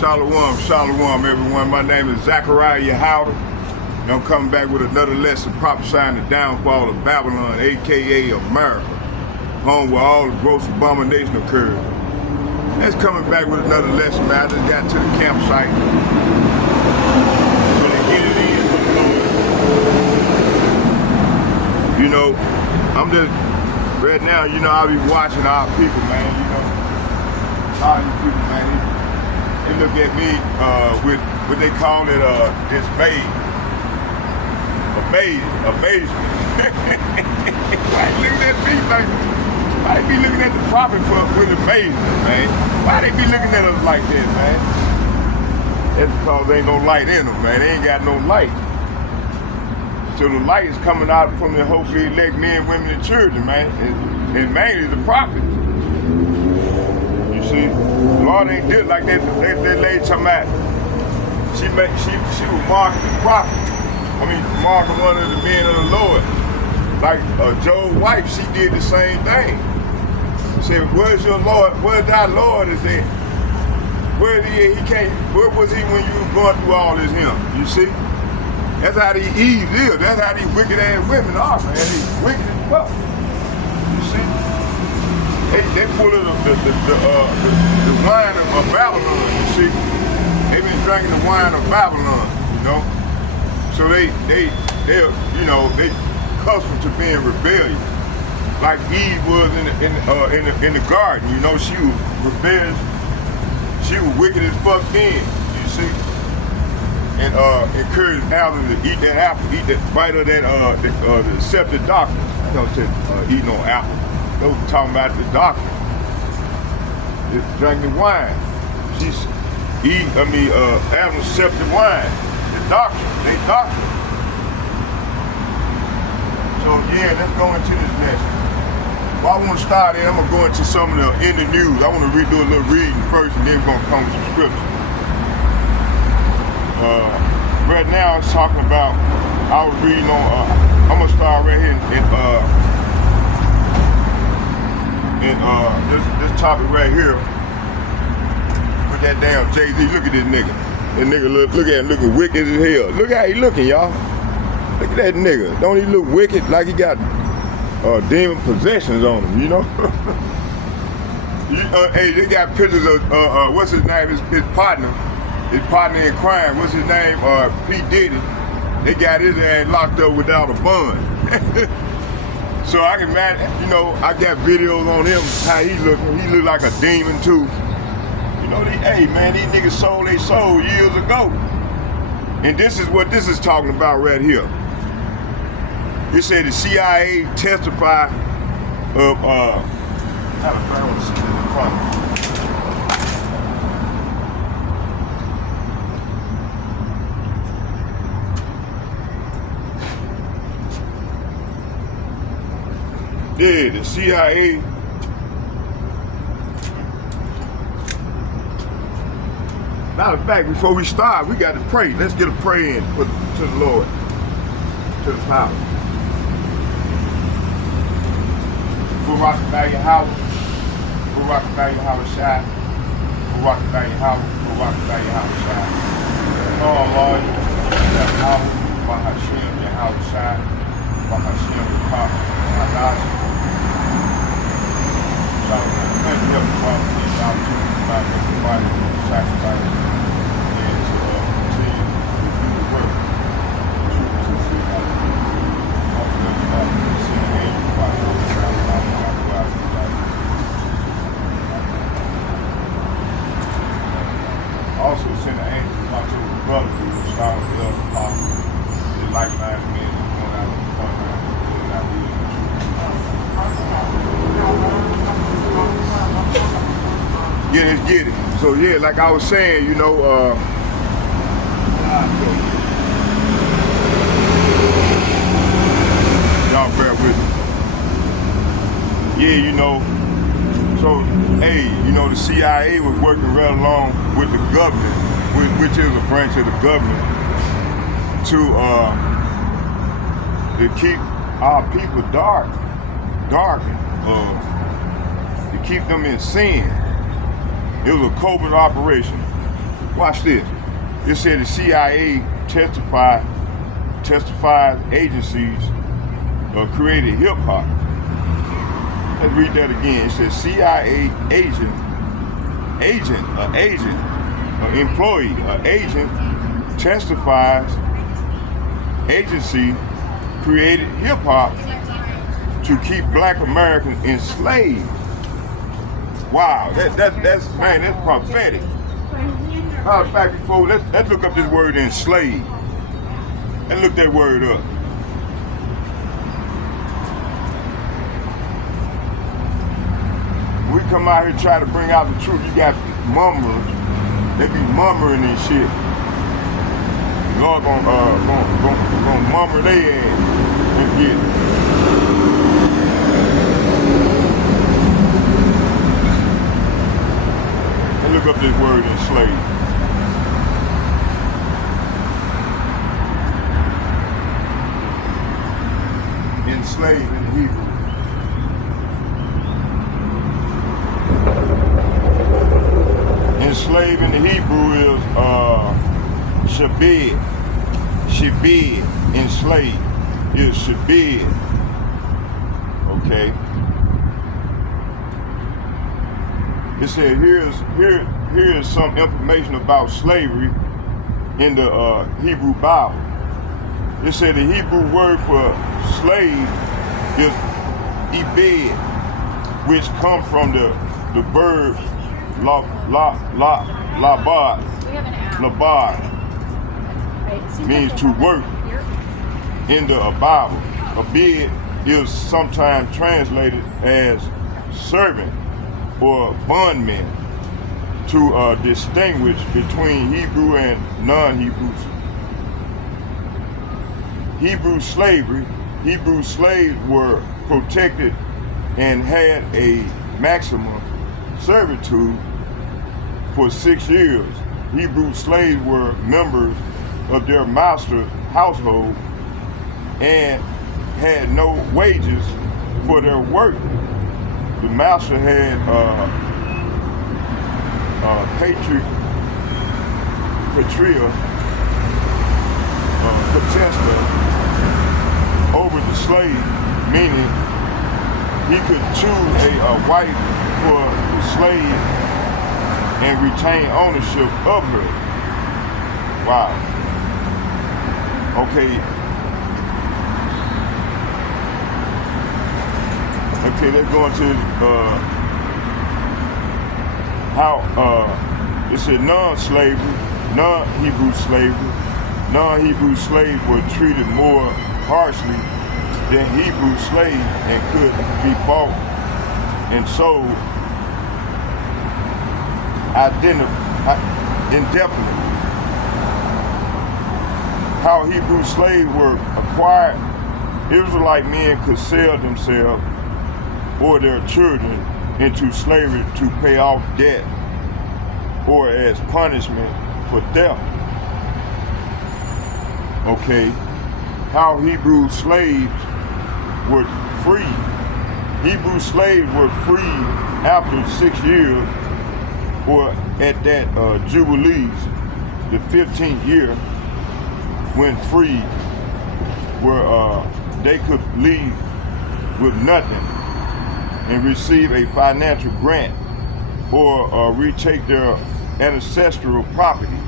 Shalom, shalom, everyone. My name is Zachariah Yahweh, and I'm coming back with another lesson prophesying the downfall of Babylon, aka America, home where all the gross abomination occurred. That's coming back with another lesson, man. I just got to the campsite. Really get it in. You know, I'm just, right now, you know, I'll be watching our people, man, you know. All you people, man, they look at me with what they call it, dismay, amazement. Why you looking at me like, why they be looking at the prophet with amazement, man? Why they be looking at us like that, man? That's because there ain't no light in them, man. They ain't got no light. So the light is coming out from the hopefully elect men, women, and children, man. And mainly the prophets. You see, the Lord ain't did like that lady talking about. She was marking the prophet. I mean, marking one of the men of the Lord. Like Job's wife, she did the same thing. She said, "Where's your Lord? Where's thy Lord is at? Where is he? He can't. Where was he when you were going through all this him?" You see, that's how these Eve live. That's how these wicked ass women are, man. These wicked as well. You see. They full of the wine of Babylon, you see. They've been drinking the wine of Babylon, you know. So they you know, they accustomed to being rebellious. Like Eve was in the garden, you know, she was rebellious. She was wicked as fuck then, you see. And encouraged Adam to eat that apple, eat that bite of that the deceptive doctrine. I don't say eat no apple. They were talking about the doctor. Just drinking wine. Adam accepted wine. The doctor, they doctor. So yeah, let's go into this lesson. Well, I want to start in, I'm going to go into some of the in the news. I want to do a little reading first and then we're going to come with some scripture. Right now it's talking about, I was reading on, I'm going to start right here this topic right here with that damn Jay-Z. Look at this nigga. That nigga look at him looking wicked as hell. Look how he looking, y'all. Look at that nigga. Don't he look wicked like he got demon possessions on him, you know? Hey, they got pictures of what's his name? His partner in crime. What's his name? P. Diddy. They got his ass locked up without a bond. So I can imagine, you know, I got videos on him, how he looking. He look like a demon too. You know, hey man, these niggas sold their soul years ago. And this is what this is talking about right here. It said the CIA testified of, I want to see this in front of me. Yeah, the CIA. Matter of fact, before we start, we got to pray. Let's get a prayer in to the Lord, to the power. Barak Abaya Howard, Barak Abaya Howard Shai, Barak Abaya Howard, Barak Abaya Howard Shai. Oh Lord, Yahweh, Bahashim, Yahweh Shai, Bahashim, Bahadash. Thank you, Heavenly Father, for this opportunity to provide sacrifice and to continue to do the work. Also send an angel to talk to the brother who was starting with us apostles. They like-minded men who going out on the front line and doing our will. Get it. So yeah, like I was saying, you know, y'all bear with me. Yeah, you know, so hey, you know, the CIA was working right along with the government, which is a branch of the government, to keep our people darkened, to keep them in sin. It was a covert operation. Watch this. It said the CIA testified agencies created hip hop. Let's read that again. It says CIA agent testifies agency created hip hop to keep Black Americans enslaved. Wow, that's prophetic. Matter of fact, before let's look up this word enslave. Let's look that word up. We come out here try to bring out the truth. You got mumblers. They be murmuring and shit. The Lord gonna murmur their ass and get it. Let's look up this word enslave. Enslave in Hebrew. Enslave in the Hebrew is shabed. Shabed, enslaved, is shabed. Okay. It said here is some information about slavery in the Hebrew Bible. It said the Hebrew word for slave is ibed, which comes from the verb labad, means to work in the Bible. Abed is sometimes translated as servant or bondman to distinguish between Hebrew and non-Hebrews. Hebrew slaves were protected and had a maximum servitude for 6 years. Hebrew slaves were members of their master's household and had no wages for their work. The master had potesta over the slave, meaning he could choose a wife for the slave and retain ownership of her. Wow. Okay, let's go into how it said non-Hebrew slaves were treated more harshly than Hebrew slaves and could be bought and sold indefinitely. How Hebrew slaves were acquired, Israelite men could sell themselves or their children into slavery to pay off debt or as punishment for theft. Okay, how Hebrew slaves were freed. Hebrew slaves were freed after 6 years or at that Jubilees, the 15th year, when freed, where they could leave with nothing and receive a financial grant or retake their ancestral property.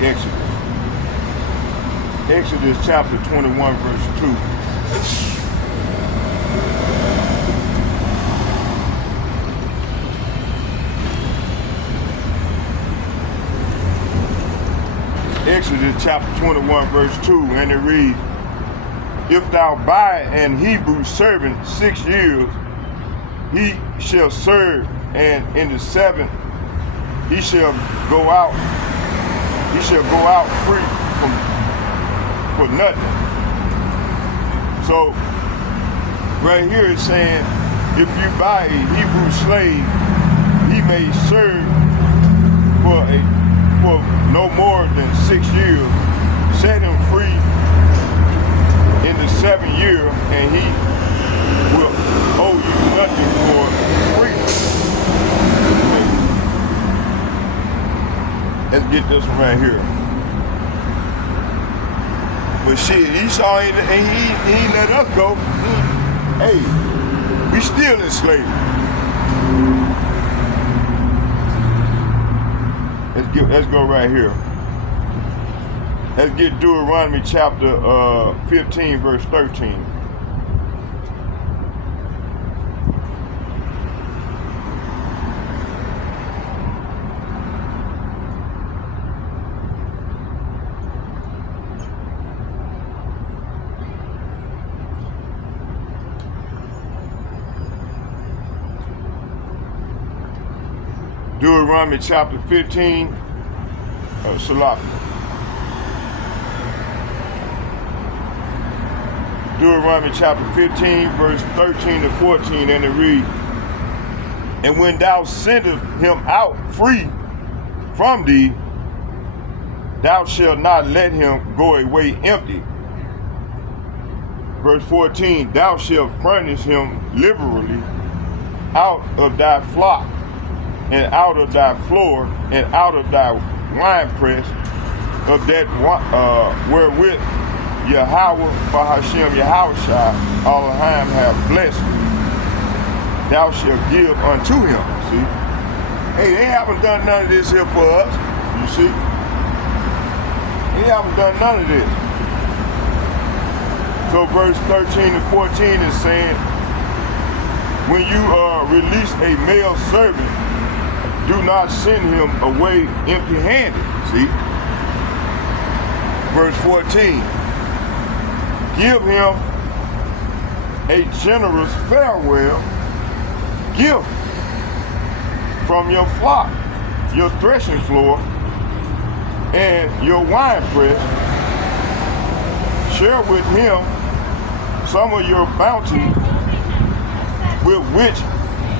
Exodus. Exodus chapter 21, verse 2. Exodus chapter 21, verse 2, and it reads, if thou buy an Hebrew servant 6 years, he shall serve, and in the 7th he shall go out free for nothing. So right here it's saying if you buy a Hebrew slave, he may serve for no more than 6 years. Set him free in the 7th year, and he will owe you nothing for freedom. Let's get this one right here. But shit, Esau ain't let us go. Hey, we still enslaved. Let's go right here. Let's get Deuteronomy chapter 15, verse 13. Deuteronomy chapter 15, Deuteronomy chapter 15, verse 13 to 14, and it reads, and when thou sendest him out free from thee, thou shalt not let him go away empty. Verse 14, thou shalt furnish him liberally out of thy flock, and out of thy floor, and out of thy winepress, of that wherewith Yahweh Bahashem Yahushua Elohim have blessed, thou shalt give unto him. See? Hey, they haven't done none of this here for us. You see? They haven't done none of this. So verse 13 and 14 is saying, when you release a male servant, do not send him away empty-handed. See? Verse 14. Give him a generous farewell gift from your flock, your threshing floor, and your winepress. Share with him some of your bounty with which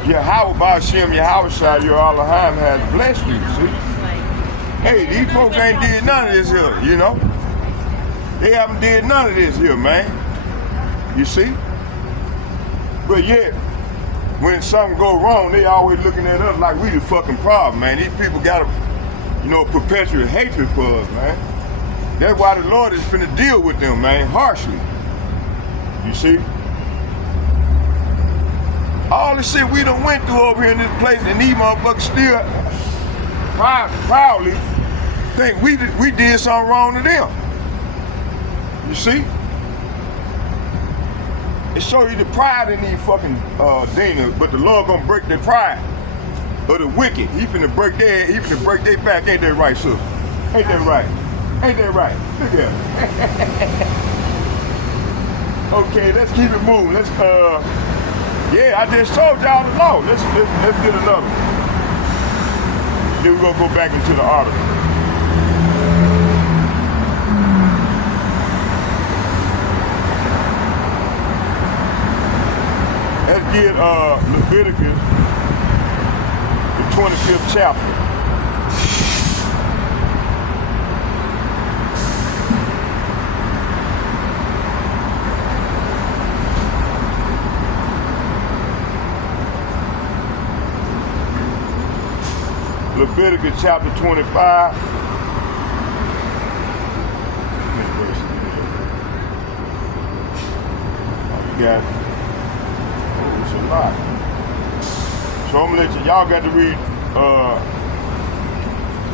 Yahweh Ba'ashem Yahushua your Elohim has blessed you, see? Hey, these folks ain't did none of this here, you know? They haven't did none of this here, man. You see? But yet, when something go wrong, they always looking at us like we the fucking problem, man. These people got a, perpetual hatred for us, man. That's why the Lord is finna deal with them, man, harshly. You see? All the shit we done went through over here in this place, and these motherfuckers still proudly think we did something wrong to them. You see? It shows you the pride in these fucking demons, but the Lord gonna break their pride of the wicked. He finna break their back. Ain't that right, sister? Ain't that right? Ain't that right? Look at it. Okay, let's keep it moving. Let's yeah, I just told y'all the law. Let's get another one. Then we're gonna go back into the article. Let's get Leviticus, the 25th chapter. Leviticus chapter 25. You got it. Oh, it's a lot. So I'm gonna let y'all got to read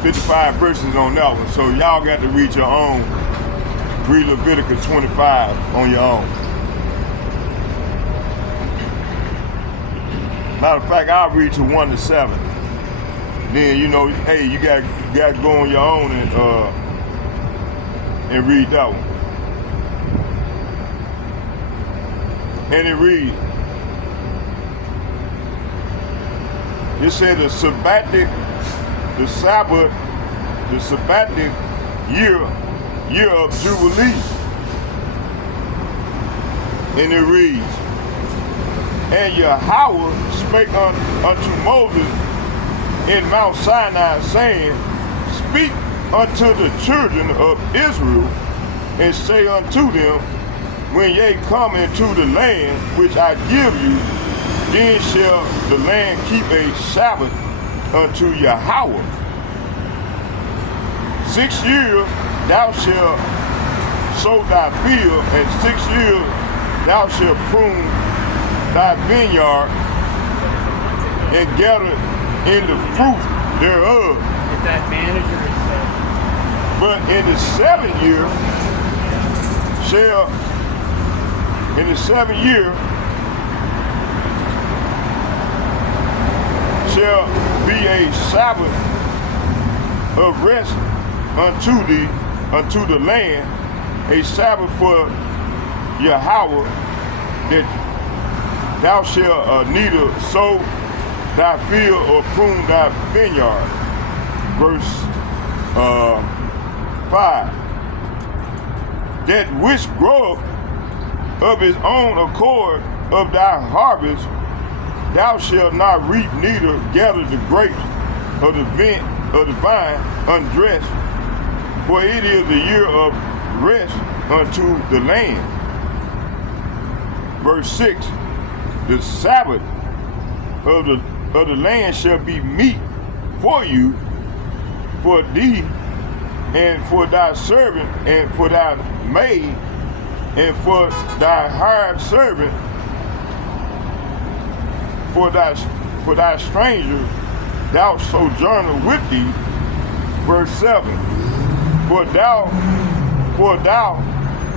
55 verses on that one. So y'all got to read your own. Read Leviticus 25 on your own. Matter of fact, I'll read to 1 to 7. Then hey, you got to go on your own and read that one. And it reads. It said the Sabbatic year of Jubilee. And it reads, and Yahweh spake unto Moses in Mount Sinai, saying, speak unto the children of Israel, and say unto them, when ye come into the land which I give you, then shall the land keep a Sabbath unto Yahweh. 6 years thou shalt sow thy field, and 6 years thou shalt prune thy vineyard, and gather in the fruit thereof. If that manager is but in the 7th year shall be a Sabbath of rest unto the land, a Sabbath for Yahweh, that thou shalt neither sow thy field or prune thy vineyard. Verse 5. That which groweth of his own accord of thy harvest, thou shalt not reap, neither gather the grapes of the vine undressed, for it is the year of rest unto the land. Verse 6. The Sabbath of the land shall be meat for you, for thee, and for thy servant, and for thy maid, and for thy hired servant, for thy stranger, thou sojourner with thee. Verse 7. For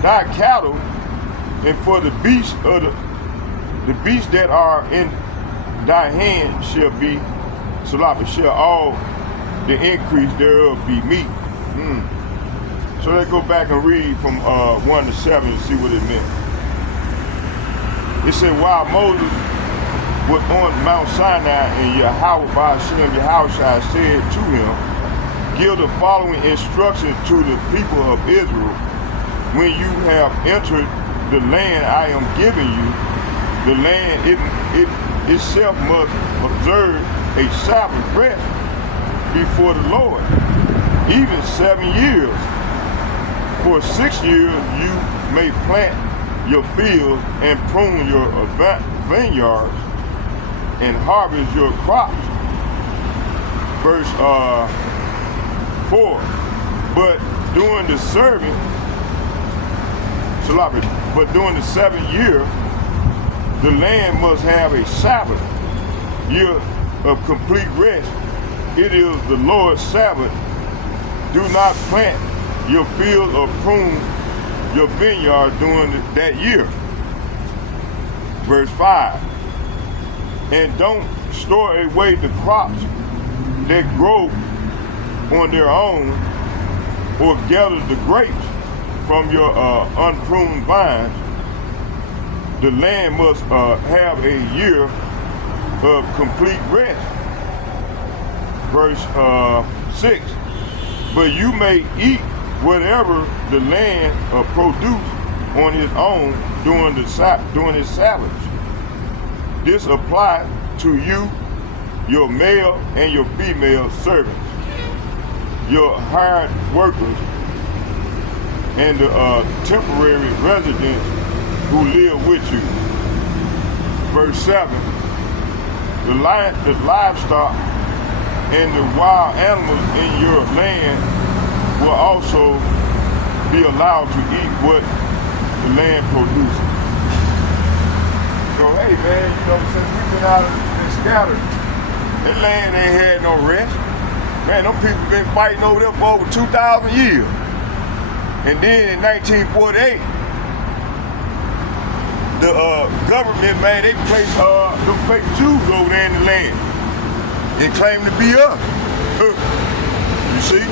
thy cattle, and for the beasts of the beasts that are in thy hand shall be shall all the increase thereof be meat. So let's go back and read from 1 to 7 and see what it meant. It said, while Moses was on Mount Sinai, and Yahweh by Hashem Yahushua said to him, give the following instructions to the people of Israel. When you have entered the land I am giving you, the land itself must observe a Sabbath rest before the Lord, even 7 years. For 6 years you may plant your fields and prune your vineyards and harvest your crops. Verse 4. But during the 7th year, the land must have a Sabbath year of complete rest. It is the Lord's Sabbath. Do not plant your field or prune your vineyard during that year. Verse 5. And don't store away the crops that grow on their own, or gather the grapes from your unpruned vines. The land must have a year of complete rest. Verse 6. But you may eat whatever the land produce on his own during his Sabbaths. This applies to you, your male and your female servants, your hired workers, and the temporary residents who live with you. Verse 7. The livestock and the wild animals in your land will also be allowed to eat what the land produces. So hey man, since we've been out and scattered, that land ain't had no rest. Man, them people been fighting over there for over 2,000 years. And then in 1948, the government, man, they placed them fake Jews over there in the land. They claim to be us. You see?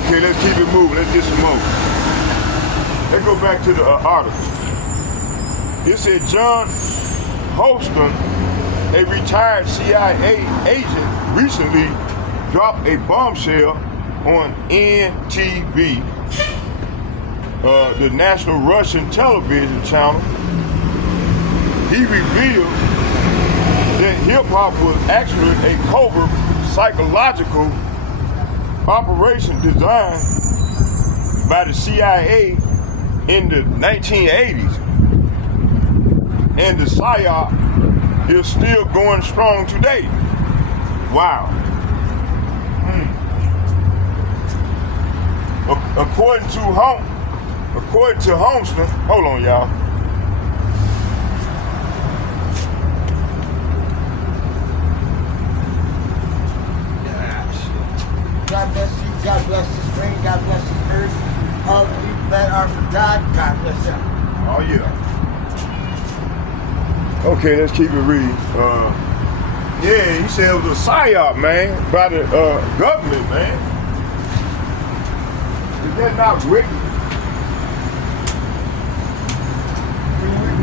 Okay, let's keep it moving. Let's get some more. Let's go back to the article. It said John Holston, a retired CIA agent, recently dropped a bombshell on NTV, the national Russian television channel. He revealed that hip-hop was actually a covert psychological operation designed by the CIA in the 1980s. And the PSYOP is still going strong today. Wow. According to Holston, hold on, y'all. God bless you. God bless this rain. God bless this earth. All the people that are for God, God bless them. Oh yeah. Okay, let's keep it reading. Yeah, he said it was a PSYOP, man, by the government, man. Is that not wicked?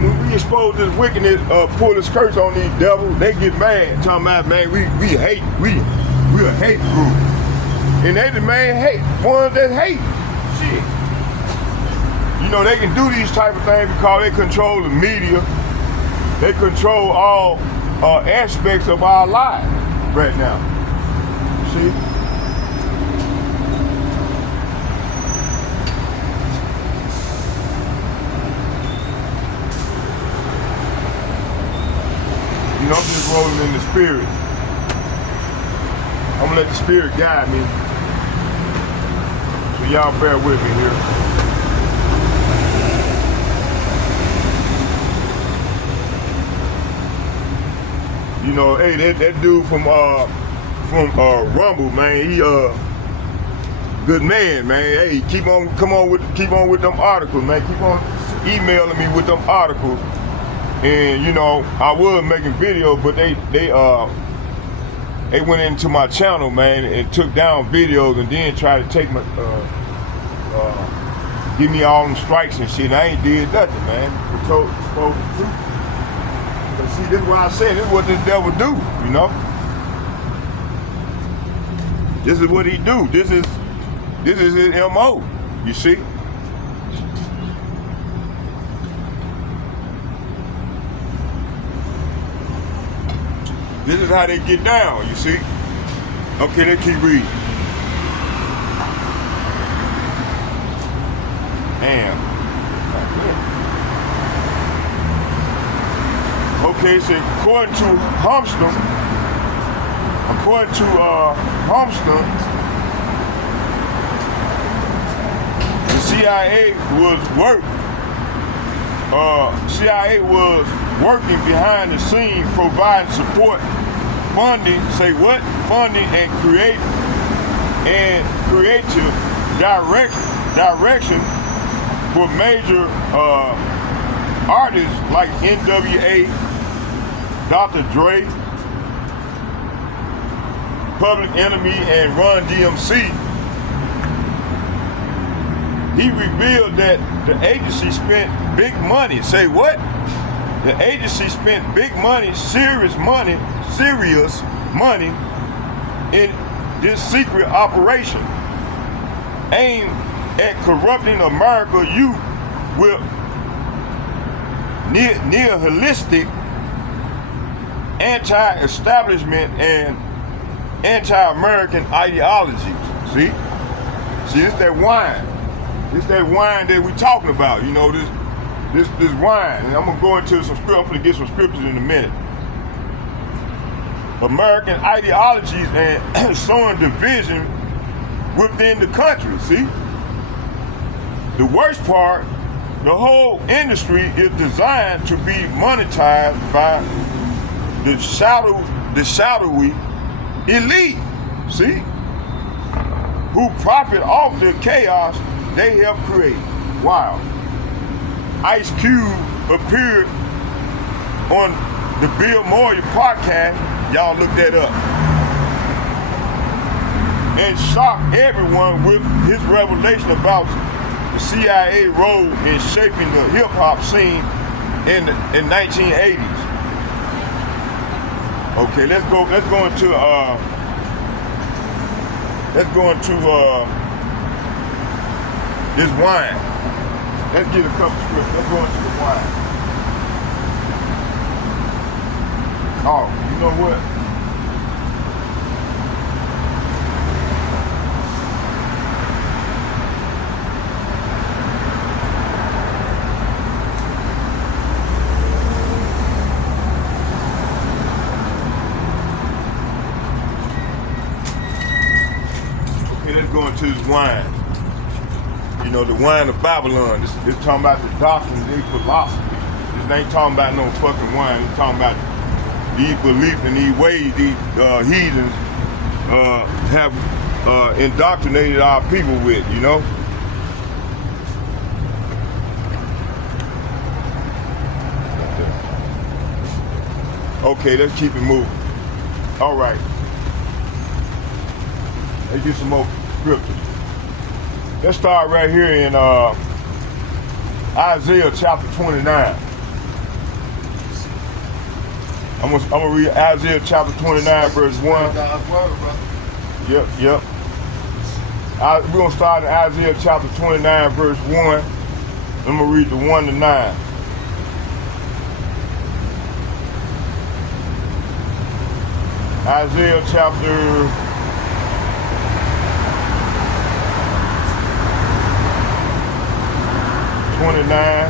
When we expose this wickedness, pull this curse on these devils, they get mad, talking about, man, we hate, we a hate group. And they the main ones that hate. Shit. You know, they can do these type of things because they control the media. They control all aspects of our lives right now. See? You know, I'm just rolling in the spirit. I'm gonna let the spirit guide me. So y'all bear with me here. You know, hey, that dude from Rumble, man, he good man, man. Hey, come on with them articles, man. Keep on emailing me with them articles. And you know, I was making videos, but they went into my channel, man, and took down videos and then tried to take my give me all them strikes and shit. I ain't did nothing, man. I told the truth. But see, this is what I said. This is what this devil do, you know. This is what he do. This is his MO. You see. This is how they get down, you see? Okay, let's keep reading. Damn. Okay, so according to Holston, the CIA was working behind the scenes, providing support, funding, funding and creative direction for major artists like NWA, Dr. Dre, Public Enemy, and Run DMC. He revealed that the agency spent big money. Say what? The agency spent big money, serious money in this secret operation aimed at corrupting American youth with nihilistic, anti-establishment, and anti-American ideologies. See, it's that wine. It's that wine that we talking about. You know, this wine. And I'm gonna go into some scripture. I'm gonna get some scriptures in a minute. American ideologies and sowing division within the country. See, the worst part, the whole industry is designed to be monetized by the shadowy elite, see, who profit off the chaos they help create. Wow. Ice Cube appeared on the Bill Moyer podcast. Y'all look that up. And shocked everyone with his revelation about the CIA role in shaping the hip-hop scene in 1980s. Okay, let's go into this wine. Let's get a couple scripts. Let's go into the wine. Oh, you know what? Let's go into this wine. You know, the wine of Babylon. This talking about the doctrines, the philosophy. This ain't talking about no fucking wine. It's talking about these beliefs and these ways these heathens have indoctrinated our people with, you know? Okay, let's keep it moving. All right. Let's get some more scriptures. Let's start right here in Isaiah chapter 29. I'm gonna read Isaiah chapter 29, verse 1. Yep. We're gonna start in Isaiah chapter 29, verse 1. I'm gonna read the 1 to 9. Isaiah chapter 29,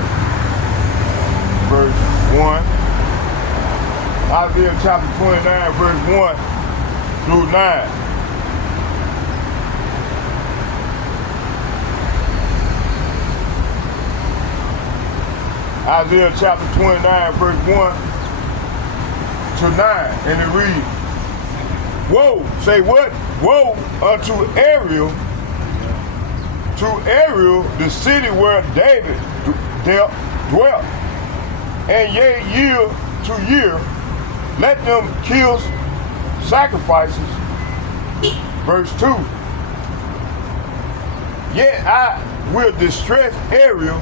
verse 1. Isaiah chapter 29, verse 1 through 9. Isaiah chapter 29, verse 1 to 9. And it reads, woe, say what? Woe unto Ariel, the city where David dwelt, and yea, year to year, let them kill sacrifices. Verse 2. Yet I will distress Ariel,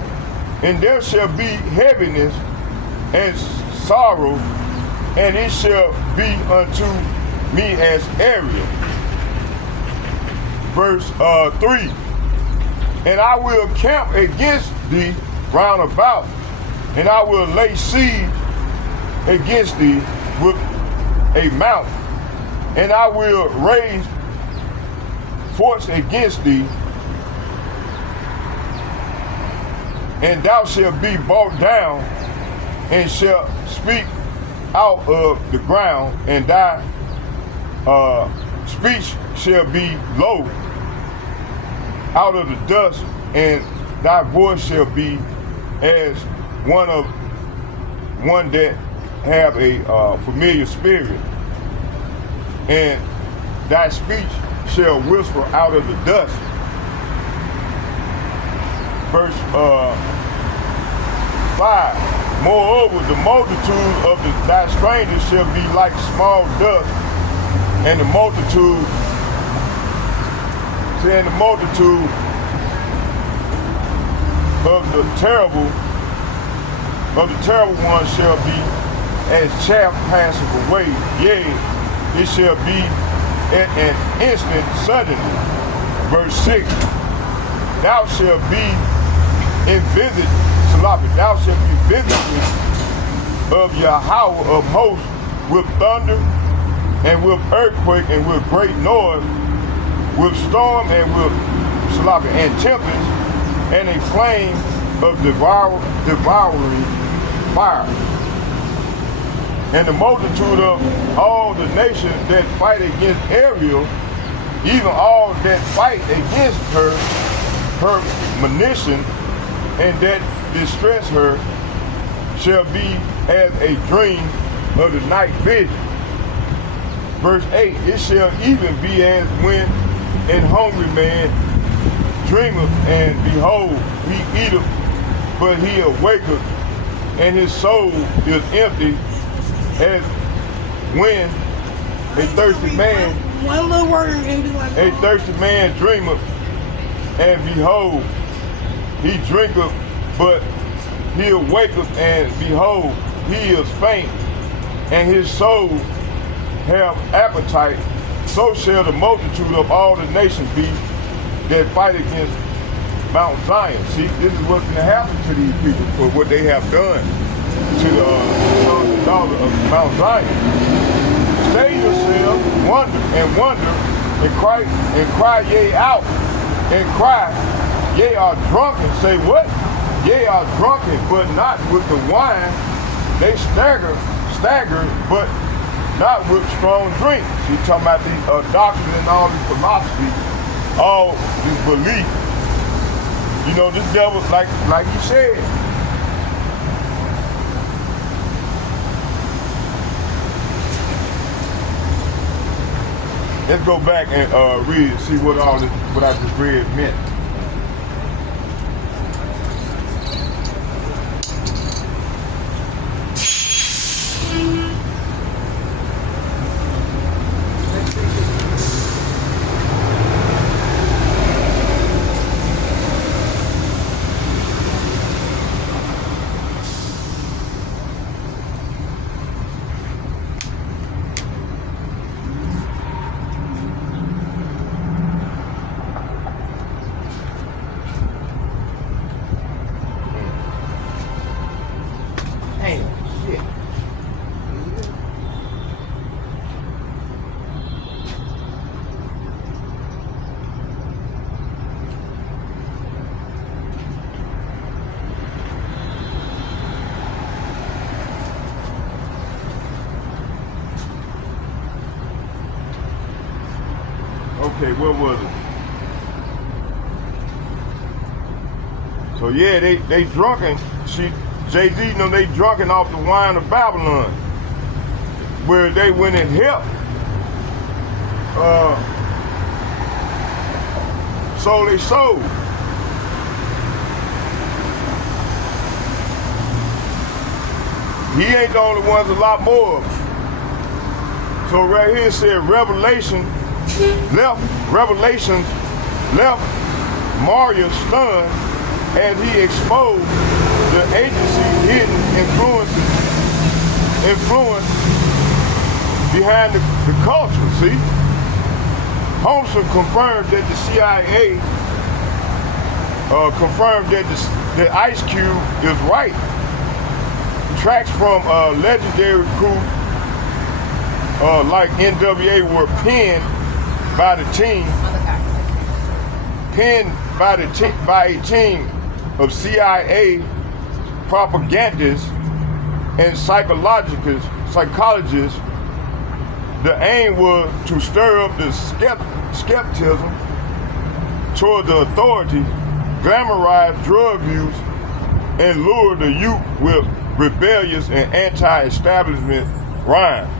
and there shall be heaviness and sorrow, and it shall be unto me as Ariel. Verse 3. And I will camp against thee round about, and I will lay siege against thee with a mount, and I will raise force against thee, and thou shalt be brought down, and shalt speak out of the ground, and thy speech shall be low out of the dust, and thy voice shall be as one that have a familiar spirit, and thy speech shall whisper out of the dust. Verse 5. Moreover, the multitude of thy strangers shall be like small dust, and the multitude of the terrible one shall be as chaff passing away. Yea, it shall be at an instant suddenly. Verse 6. Thou shalt be thou shalt be visited of Yahweh of hosts with thunder and with earthquake and with great noise, with storm and with and tempest, and a flame of devouring fire. And the multitude of all the nations that fight against Ariel, even all that fight against her munition, and that distress her, shall be as a dream of the night vision. Verse 8, it shall even be as when an hungry man dreameth, and behold, he eateth, but he awaketh, and his soul is empty, as when a thirsty man, one little word and be like, a thirsty man dreameth, and behold, he drinketh, but he awaketh, and behold, he is faint, and his soul have appetite. So shall the multitude of all the nations be that fight against Mount Zion. See, this is what's going to happen to these people for what they have done to the sons and daughters of Mount Zion. Stay yourselves, wonder, and cry ye out, and cry, ye are drunken. Say what? Ye are drunken, but not with the wine. They stagger, but not with strong drink. She's talking about these doctrines and all this philosophy, all this belief. You know, this devil, like you said, let's go back and read and see what all this, what I just read meant. Okay, what was it? So yeah, they drunken. Jay-Z, you know, they drunken off the wine of Babylon, where they went and helped, sold their soul. He ain't the only ones, a lot more of them. So right here it said Revelations left Marius stunned as he exposed the agency hidden influence behind the culture, see? Holmstrom confirmed that the CIA confirmed that Ice Cube is right. Tracks from legendary crew like NWA were penned by a team of CIA propagandists and psychologists. The aim was to stir up the skepticism toward the authority, glamorize drug use, and lure the youth with rebellious and anti-establishment rhymes.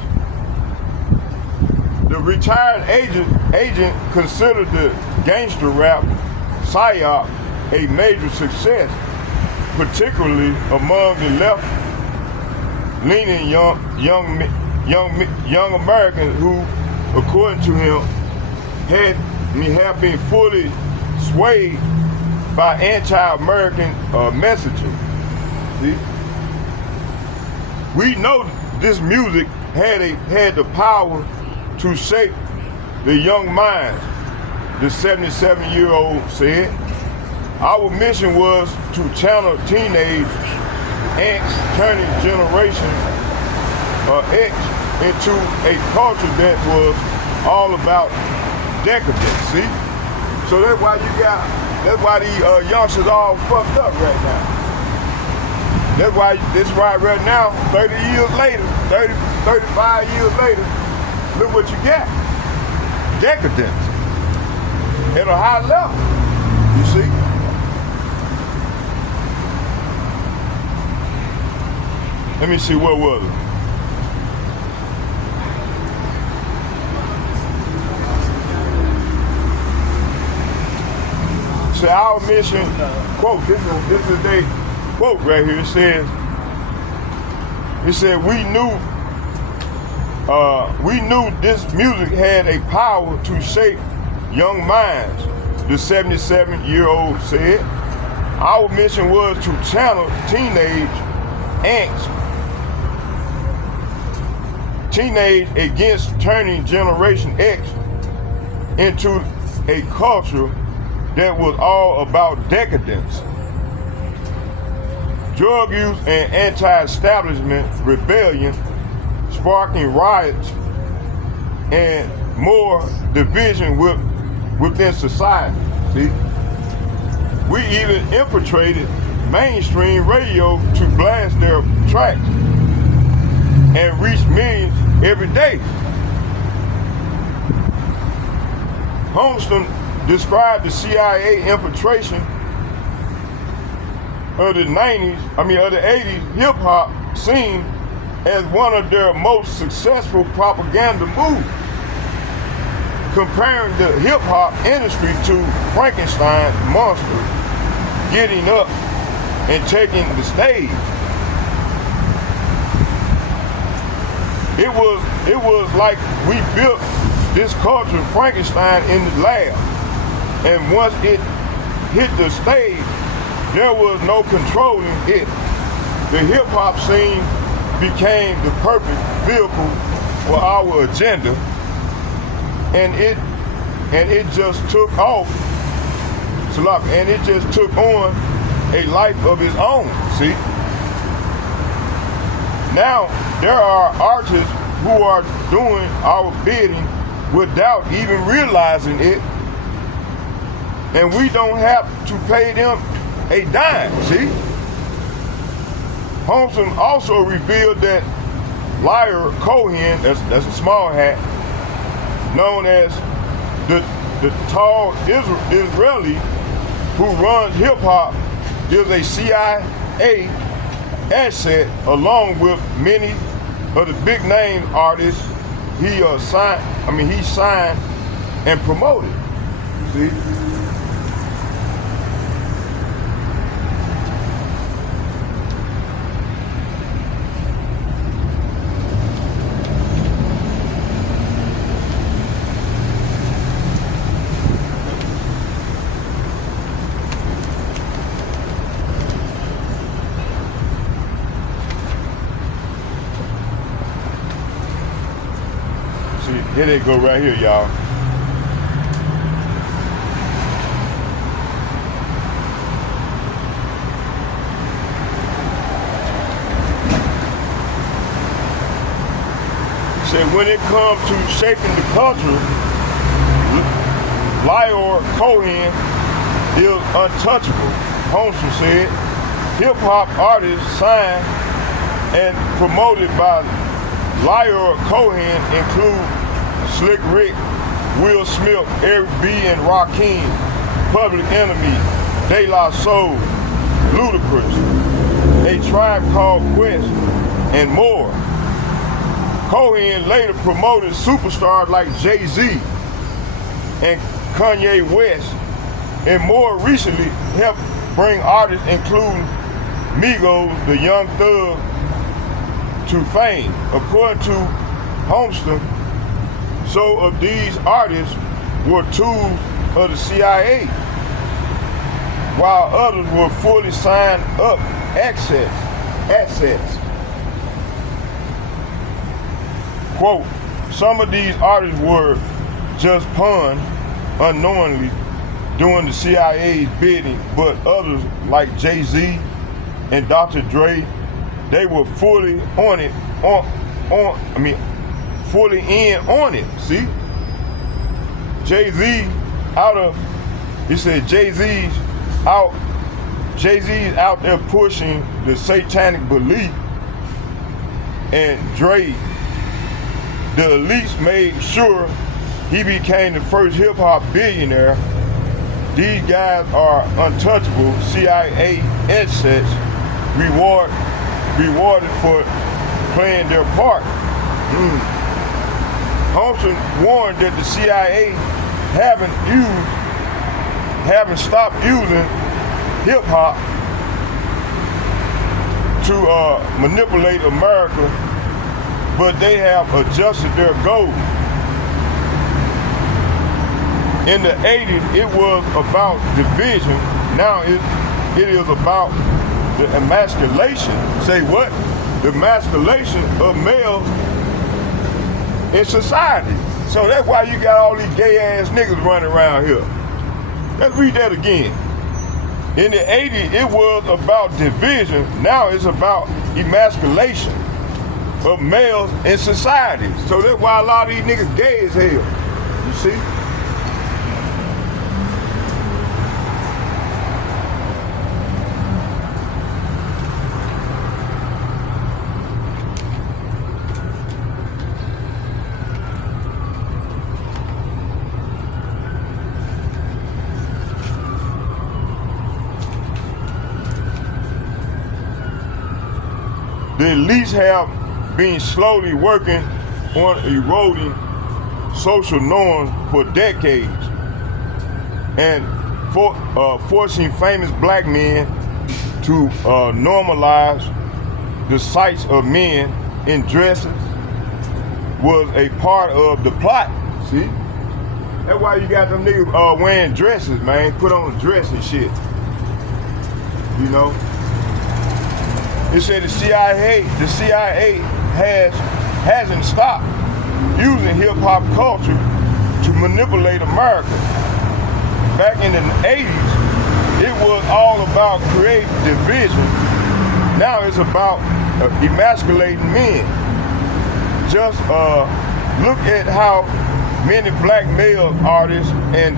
The retired agent considered the gangster rap psyop a major success, particularly among the left-leaning young Americans who, according to him, have been fully swayed by anti-American messaging. See? We know this music had the power to shape the young minds, the 77-year-old said. Our mission was to channel teenage angst turning generation X into a culture that was all about decadence, see? So that's why these youngsters all fucked up right now. That's why right now, 30 years later, 35 years later, look what you got. Decadence. At a high level, you see? Let me see, what was it? said, our mission, quote, this is they quote right here. It said, we knew this music had a power to shape young minds, the 77-year-old said. Our mission was to channel teenage against turning Generation X into a culture that was all about decadence, drug use and anti-establishment rebellion, sparking riots and more division within society. See? We even infiltrated mainstream radio to blast their tracks and reach millions every day. Holmstrom described the CIA infiltration of the 80s hip-hop scene as one of their most successful propaganda moves, comparing the hip-hop industry to Frankenstein's monster getting up and taking the stage. It was like we built this culture of Frankenstein in the lab, and once it hit the stage, there was no controlling it. The hip-hop scene became the perfect vehicle for our agenda, and it just took off, and it just took on a life of its own, see? Now, there are artists who are doing our bidding without even realizing it, and we don't have to pay them a dime, see? Holmstrom also revealed that Liar Cohen, that's a small hat, known as the tall Israeli who runs hip-hop, is a CIA asset along with many of the big name artists he signed and promoted. See? Here they go right here, y'all. Said when it comes to shaping the culture, Lior Cohen is untouchable. Holmstrom said hip-hop artists signed and promoted by Lior Cohen include Slick Rick, Will Smith, Eric B. and Rakim, Public Enemy, De La Soul, Ludacris, A Tribe Called Quest, and more. Cohen later promoted superstars like Jay-Z and Kanye West, and more recently helped bring artists including Migos, the Young Thug, to fame. According to Holmstrom, so of these artists were tools of the CIA, while others were fully signed up assets. Quote, some of these artists were just pawns unknowingly doing the CIA's bidding, but others like Jay-Z and Dr. Dre, they were fully on it, fully in on it, see? Jay-Z's out there pushing the satanic belief, and Dre, the elites made sure he became the first hip-hop billionaire. These guys are untouchable CIA assets, rewarded for playing their part. Holmstrom warned that the CIA haven't used haven't stopped using hip hop to manipulate America, but they have adjusted their goals. In the 80s, it was about division. Now it is about the emasculation. Say what? The emasculation of males in society. So that's why you got all these gay ass niggas running around here. Let's read that again. In the 80s, it was about division. Now it's about emasculation of males in society. So that's why a lot of these niggas gay as hell. You see? The elites have been slowly working on eroding social norms for decades and forcing famous black men to normalize the sights of men in dresses was a part of the plot. See? That's why you got them niggas wearing dresses, man. Put on a dress and shit. You know? It said the CIA hasn't stopped using hip hop culture to manipulate America. Back in the 80s, it was all about creating division. Now it's about emasculating men. Just look at how many black male artists and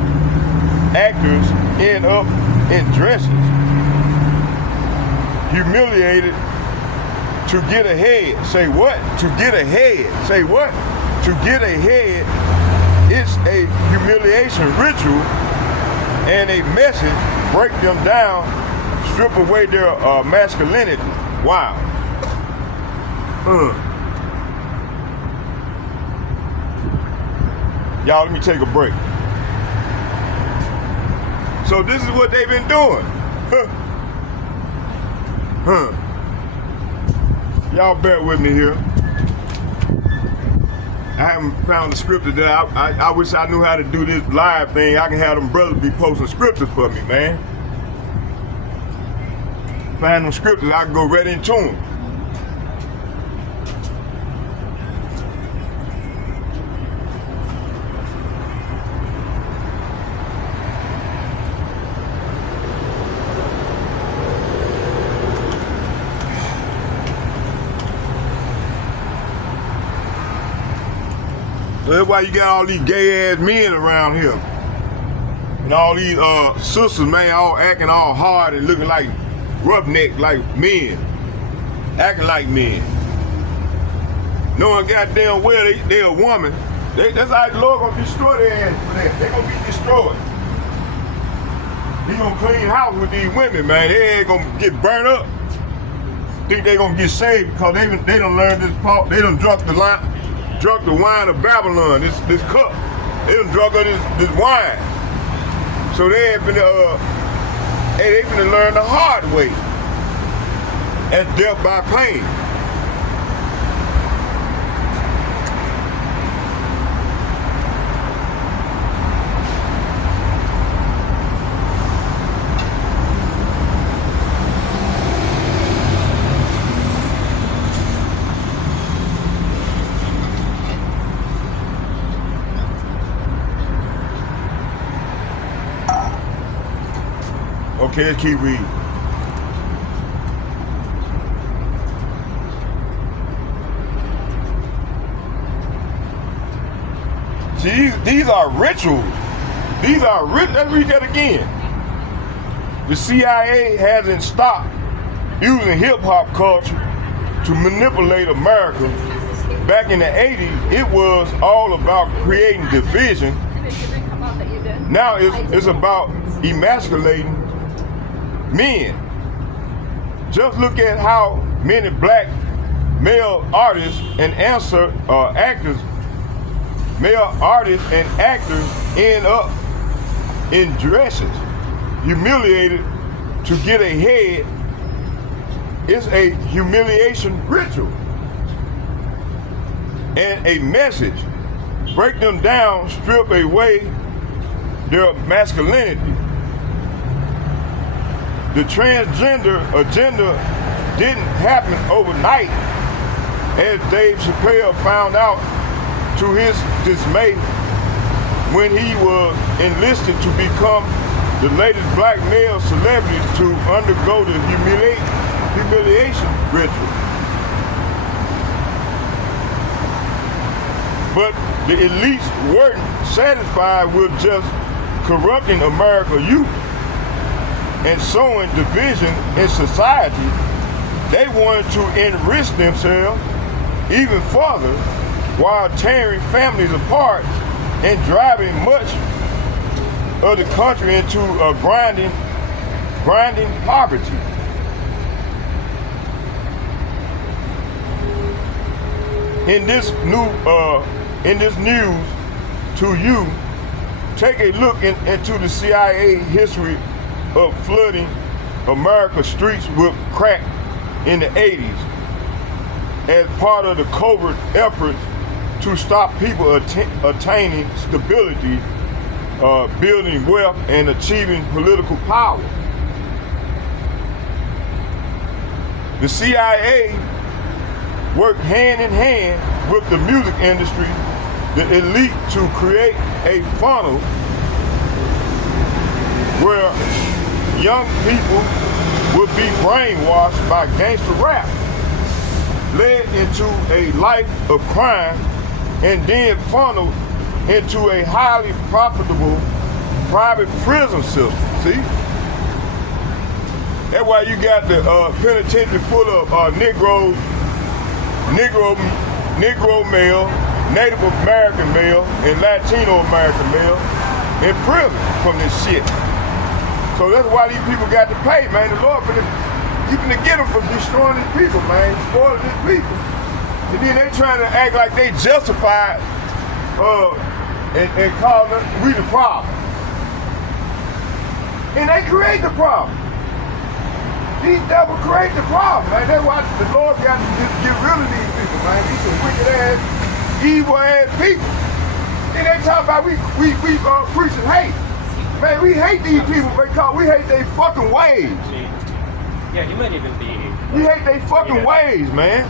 actors end up in dresses. Humiliated to get ahead. Say what? To get ahead. Say what? To get ahead. It's a humiliation ritual and a message. Break them down, strip away their masculinity. Wow. Y'all, let me take a break. So this is what they've been doing. Y'all bear with me here. I haven't found the scripture that I wish I knew how to do this live thing. I can have them brothers be posting scriptures for me, man. Find them scriptures, I can go right into them. So that's why you got all these gay ass men around here. And all these sisters, man, all acting all hard and looking like roughnecks, like men. Acting like men. Knowing goddamn well they a woman. That's how the Lord gonna destroy their ass for that. They gonna be destroyed. He gonna clean house with these women, man. They ain't gonna get burnt up. Think they gonna get saved because they done learned this part. They done drunk the wine of Babylon, this cup. They done drunk this wine. So they ain't finna learn the hard way. That's death by pain. Okay, let's keep reading. See, these are rituals. Let's read that again. The CIA hasn't stopped using hip hop culture to manipulate America. Back in the 80s, it was all about creating division. Now it's about emasculating men. Just look at how many black male artists and male artists and actors end up in dresses. humiliated to get ahead. It's a humiliation ritual and a message. Break them down, strip away their masculinity. The transgender agenda didn't happen overnight, as Dave Chappelle found out to his dismay when he was enlisted to become the latest black male celebrity to undergo the humiliation ritual. But the elites weren't satisfied with just corrupting American youth and sowing division in society. They wanted to enrich themselves even further while tearing families apart and driving much of the country into a grinding poverty. In this news to you, take a look into the CIA history of flooding America's streets with crack in the 80s as part of the covert effort to stop people attaining stability, building wealth, and achieving political power. The CIA worked hand in hand with the music industry, the elite, to create a funnel where young people would be brainwashed by gangster rap, led into a life of crime, and then funneled into a highly profitable private prison system. See? That's why you got the penitentiary full of Negro male, Native American male, and Latino American male in prison from this shit. So that's why these people got to pay, man. The Lord you finna get them for destroying these people, man, spoiling these people. And then they trying to act like they justified and call them, we the problem. And they create the problem. These devils create the problem, man. That's why the Lord got to just get rid of these people, man. These some wicked ass, evil ass people. And they talk about we preaching hate. Man, we hate these people because we hate their fucking ways. Yeah, you might even be. We hate their fucking ways, man.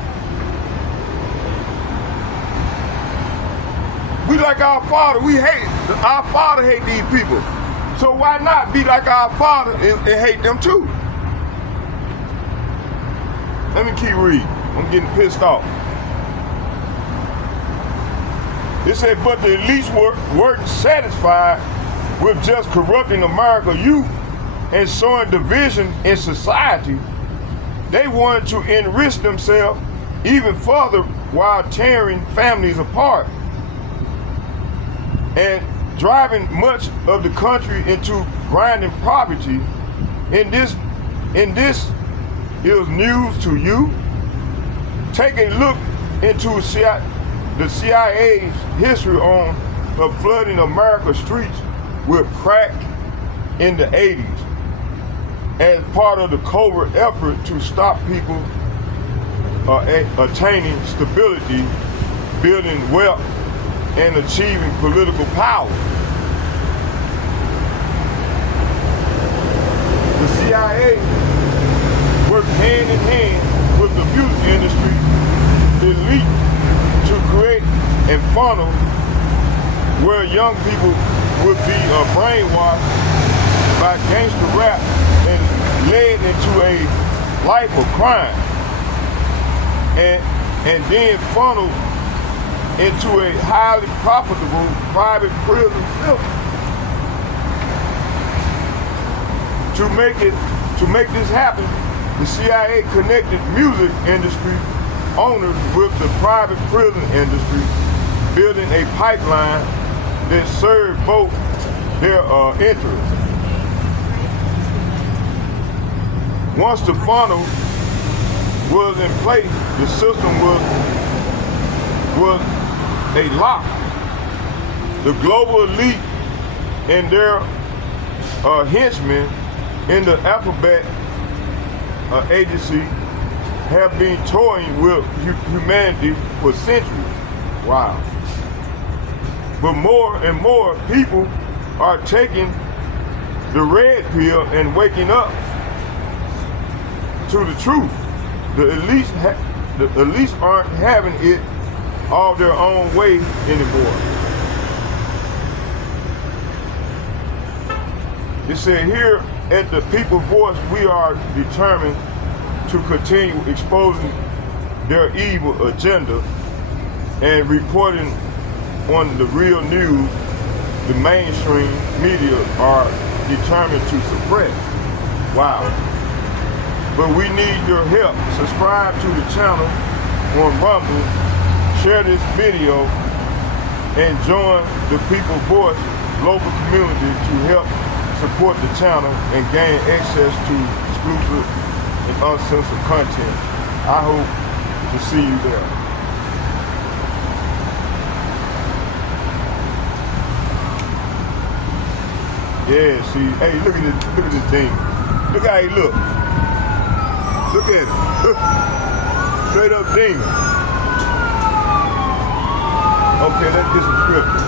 We like our Father. Our Father hate these people. So why not be like our Father and hate them too? Let me keep reading. I'm getting pissed off. It said, but the elites weren't satisfied with just corrupting American youth and sowing division in society. They wanted to enrich themselves even further while tearing families apart and driving much of the country into grinding poverty. In this is news to you. Take a look into the CIA's history of flooding America's streets with crack in the 80s as part of the covert effort to stop people attaining stability, building wealth, and achieving political power. The CIA worked hand in hand with the music industry, the elite, to create and funnel where young people would be brainwashed by gangster rap and led into a life of crime, and then funneled into a highly profitable private prison system. To make this happen, the CIA connected music industry owners with the private prison industry, building a pipeline that served both their interests. Once the funnel was in place, the system was a lock. The global elite and their henchmen in the alphabet agency have been toying with humanity for centuries. Wow. But more and more people are taking the red pill and waking up to the truth. The elites aren't having it all their own way anymore. It said here at the People's Voice, we are determined to continue exposing their evil agenda and reporting on the real news the mainstream media are determined to suppress. Wow. But we need your help. Subscribe to the channel on Rumble, share this video, and join the People's Voice local community to help support the channel and gain access to exclusive and uncensored content. I hope to see you there. Yeah, see, hey, look at this thing. Look how he look. Look at it. Straight up demon. Okay, let's get some scripture.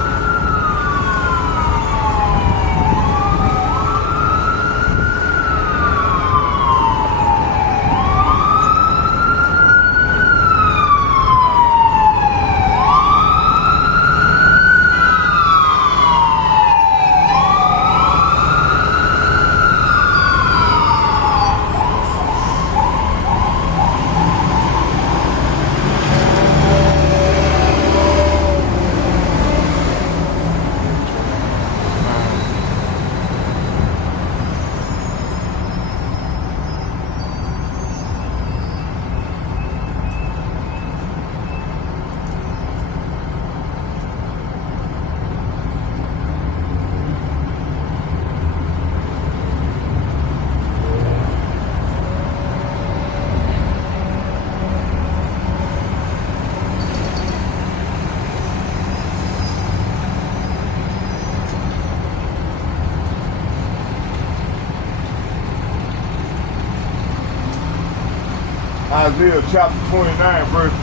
Isaiah chapter 29, verse.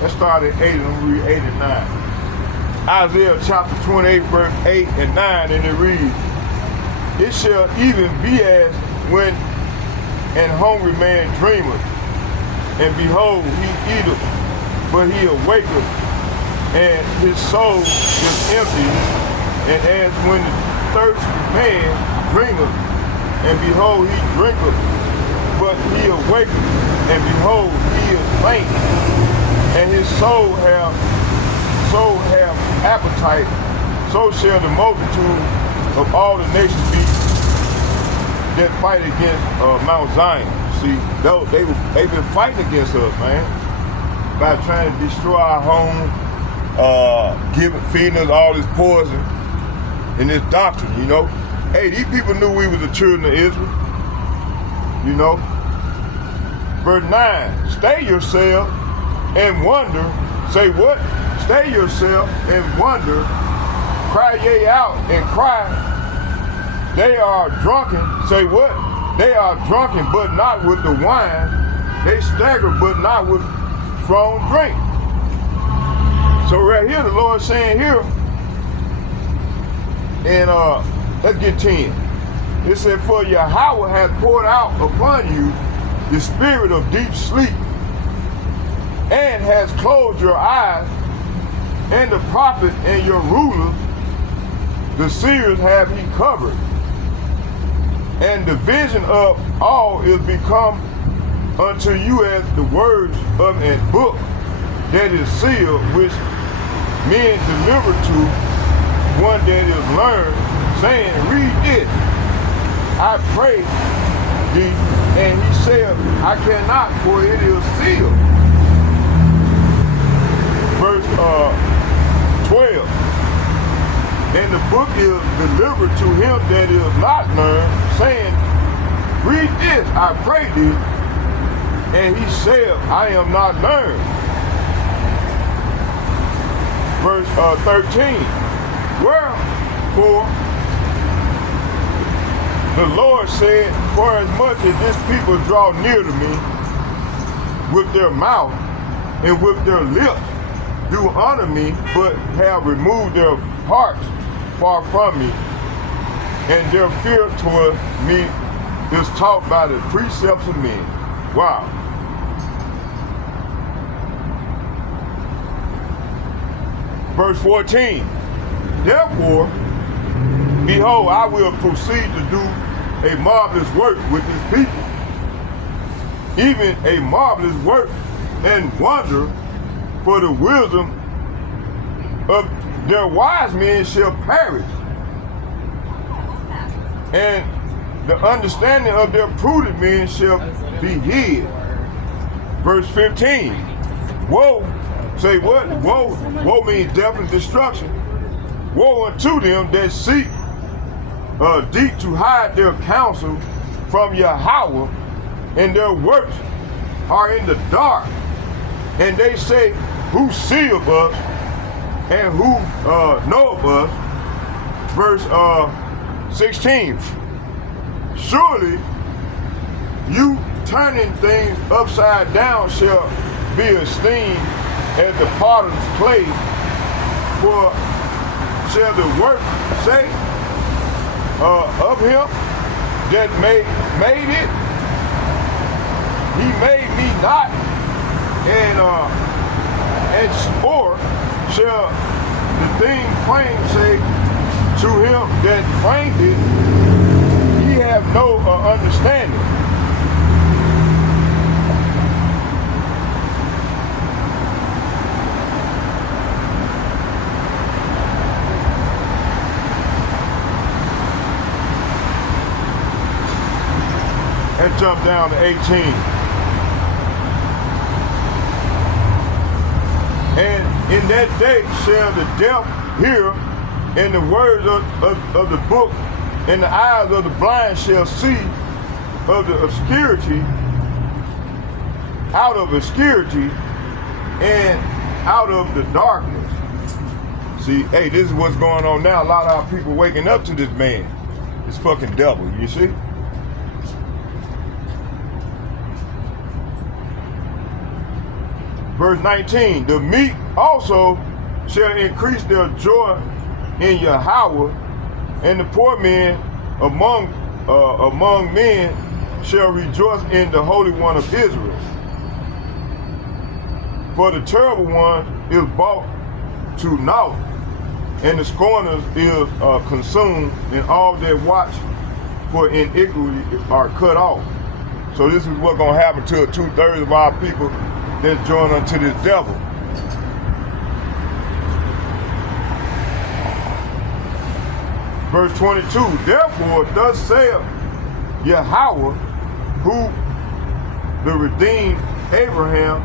Let's start at 8 and I'm gonna read 8 and 9. Isaiah chapter 28, verse 8 and 9, and it reads, "It shall even be as when an hungry man dreameth, and behold, he eateth, but he awaketh, and his soul is empty, and as when the thirsty man dreameth, and behold, he drinketh, but he awaketh, and behold, he is faint, and his soul have appetite, so shall the multitude of all the nations be that fight against Mount Zion." See, they've been fighting against us, man, by trying to destroy our home, feeding us all this poison and this doctrine, you know. Hey, these people knew we was the children of Israel, you know. Verse 9, "Stay yourself and wonder." Say what? "Stay yourself and wonder. Cry ye out and cry. They are drunken." Say what? "They are drunken, but not with the wine. They stagger, but not with strong drink." So right here, the Lord is saying here, and let's get 10. It said, "For Yahweh hath poured out upon you the spirit of deep sleep, and has closed your eyes, and the prophet and your rulers, the seers have he covered. And the vision of all is become unto you as the words of a book that is sealed, which men deliver to one that is learned, saying, Read it, I pray thee. And he said, I cannot, for it is sealed." Verse 12. "And the book is delivered to him that is not learned, saying, Read this, I pray thee. And he said, I am not learned. verse 13. Wherefore, the Lord said, for as much as this people draw near to me with their mouth and with their lips do honor me, but have removed their hearts far from me, and their fear toward me is taught by the precepts of men. Wow. Verse 14. Therefore, behold, I will proceed to do a marvelous work with this people, even a marvelous work and wonder, for the wisdom of their wise men shall perish, and the understanding of their prudent men shall be hid. Verse 15. Woe, say what? Woe means death and destruction. Woe unto them that seek deep to hide their counsel from Yahweh, and their works are in the dark. And they say, who see of us and who know of us? Verse 16. Surely you turning things upside down shall be esteemed as the potter's clay, for shall the work say of him that made it, he made me not, or shall the thing framed say to him that framed it, ye have no understanding. And jump down to 18. And in that day shall the deaf hear, and the words of the book, and the eyes of the blind shall see of the obscurity, out of obscurity, and out of the darkness. See, hey, this is what's going on now. A lot of our people waking up to this man, this fucking devil, you see? Verse 19, the meek also shall increase their joy in Yahweh, and the poor men among men shall rejoice in the Holy One of Israel. For the terrible one is brought to naught, and the scorners is consumed, and all that watch for iniquity are cut off. So this is what's gonna happen to 2/3 of our people that's joined unto this devil. Verse 22, therefore thus saith Yahweh, who redeemed Abraham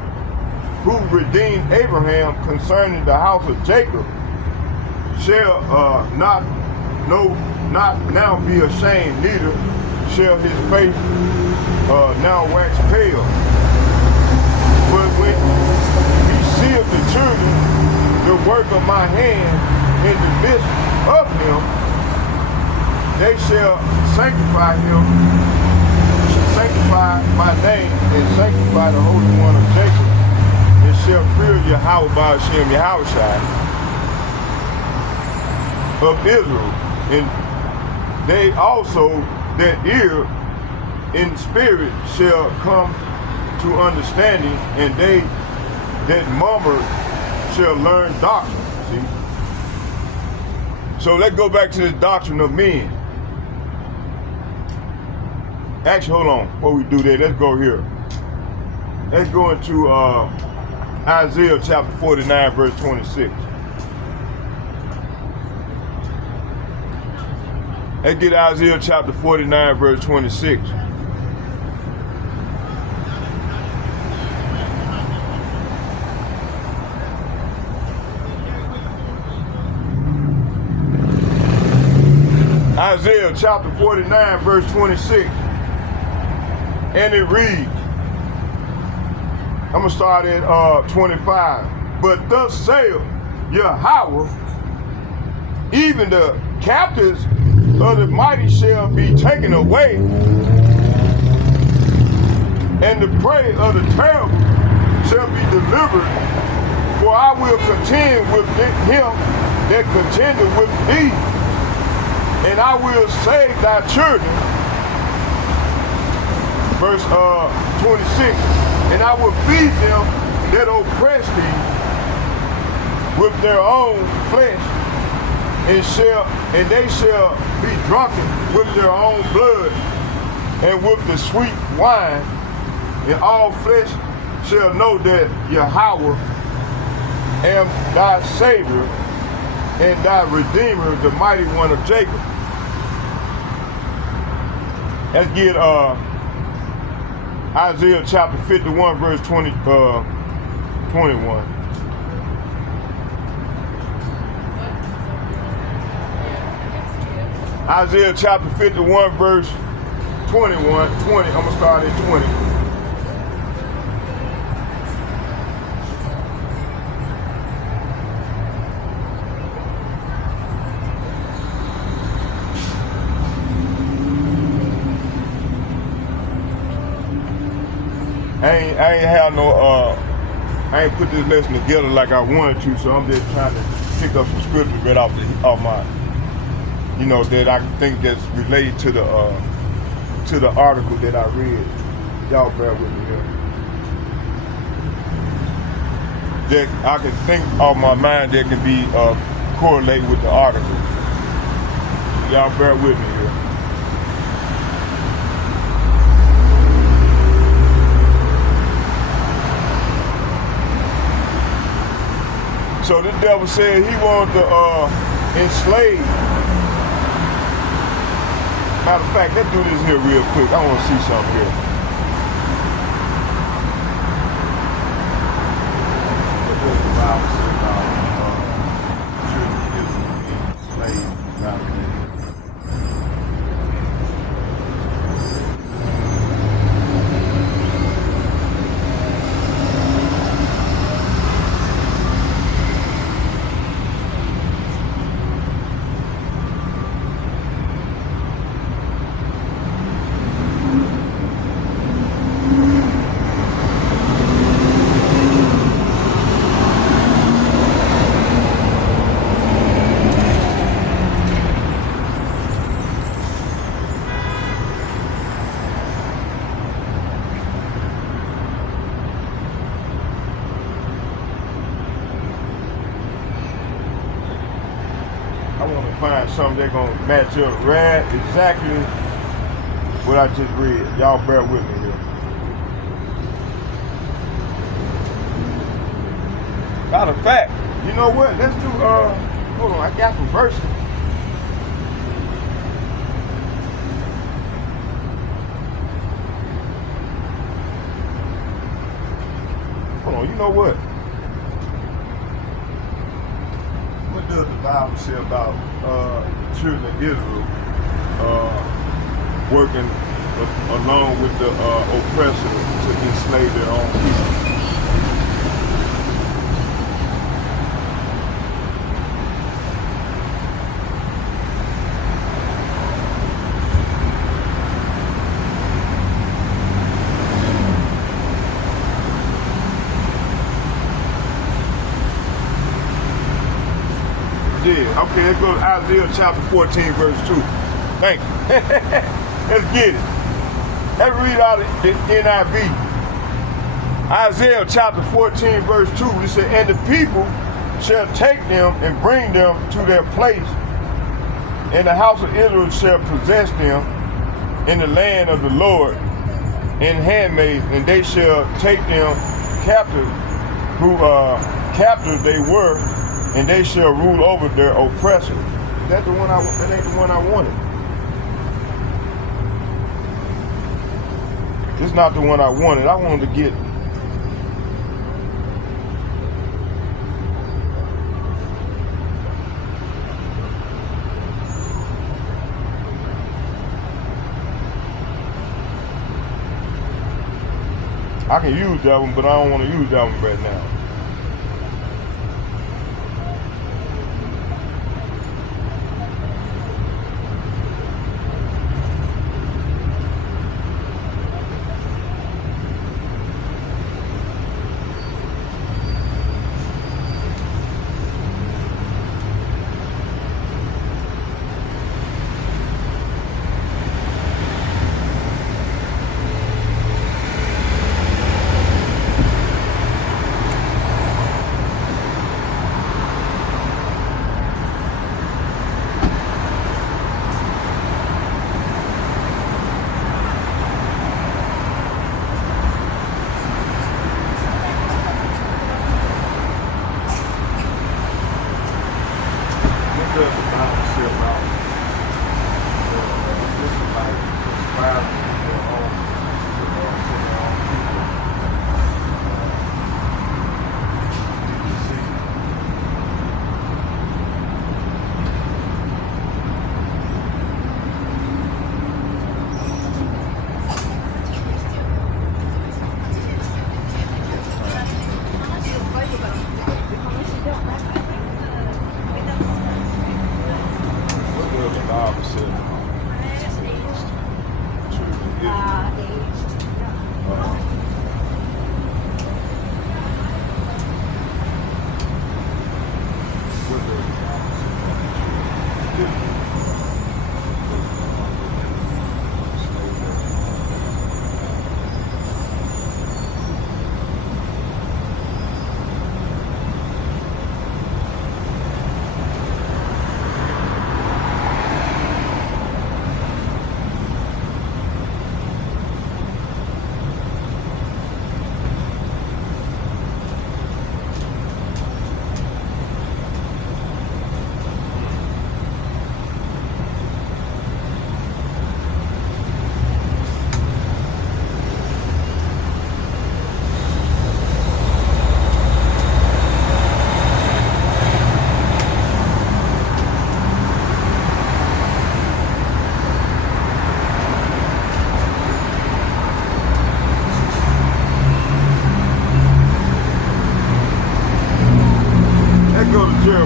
concerning the house of Jacob, shall not now be ashamed, neither shall his face now wax pale. But when he seeth the children, the work of my hand in the midst of him, they shall sanctify him, sanctify my name, and sanctify the Holy One of Jacob, and shall fear Yahweh by Hashem Yahushai of Israel. And they also that hear in spirit shall come to understanding, and they that murmur shall learn doctrine. See? So let's go back to the doctrine of men. Actually, hold on. Before we do that, let's go here. Let's go into Isaiah chapter 49, verse 26. Let's get Isaiah chapter 49, verse 26. Isaiah chapter 49, verse 26. And it reads, I'm going to start at 25. But thus saith Yahweh, even the captives of the mighty shall be taken away, and the prey of the terrible shall be delivered. For I will contend with him that contendeth with thee, and I will save thy children. Verse 26, and I will feed them that oppress thee with their own flesh, and they shall be drunken with their own blood, and with the sweet wine, and all flesh shall know that Yahweh am thy Savior and thy Redeemer, the mighty one of Jacob. Let's get Isaiah chapter 51, verse 21. Isaiah chapter 51, verse 21. I'm going to start at 20. I ain't put this lesson together like I wanted to, so I'm just trying to pick up some scriptures right off my, that I think that's related to the article that I read. Y'all bear with me here. That I can think off my mind that can be correlated with the article. Y'all bear with me here. So the devil said he wanted to enslave. Matter of fact, let's do this here real quick. I want to see something here. What does the Bible say about children of Israel being enslaved? I want to find something that's going to match up right exactly what I just read. Y'all bear with me here. Matter of fact, you know what? Let's do, hold on, I got some verses. Hold on, you know what? What does the Bible say about children of Israel working along with the oppressor to enslave their own people? Yeah, okay, let's go to Isaiah chapter 14, verse 2. Thank you. Let's get it. Let's read out the NIV. Isaiah chapter 14, verse 2. It said, and the people shall take them and bring them to their place, and the house of Israel shall possess them in the land of the Lord in handmaids, and they shall take them captive, who captives they were, and they shall rule over their oppressors. That's the one that ain't the one I wanted. It's not the one I wanted. I wanted to get. I can use that one, but I don't want to use that one right now.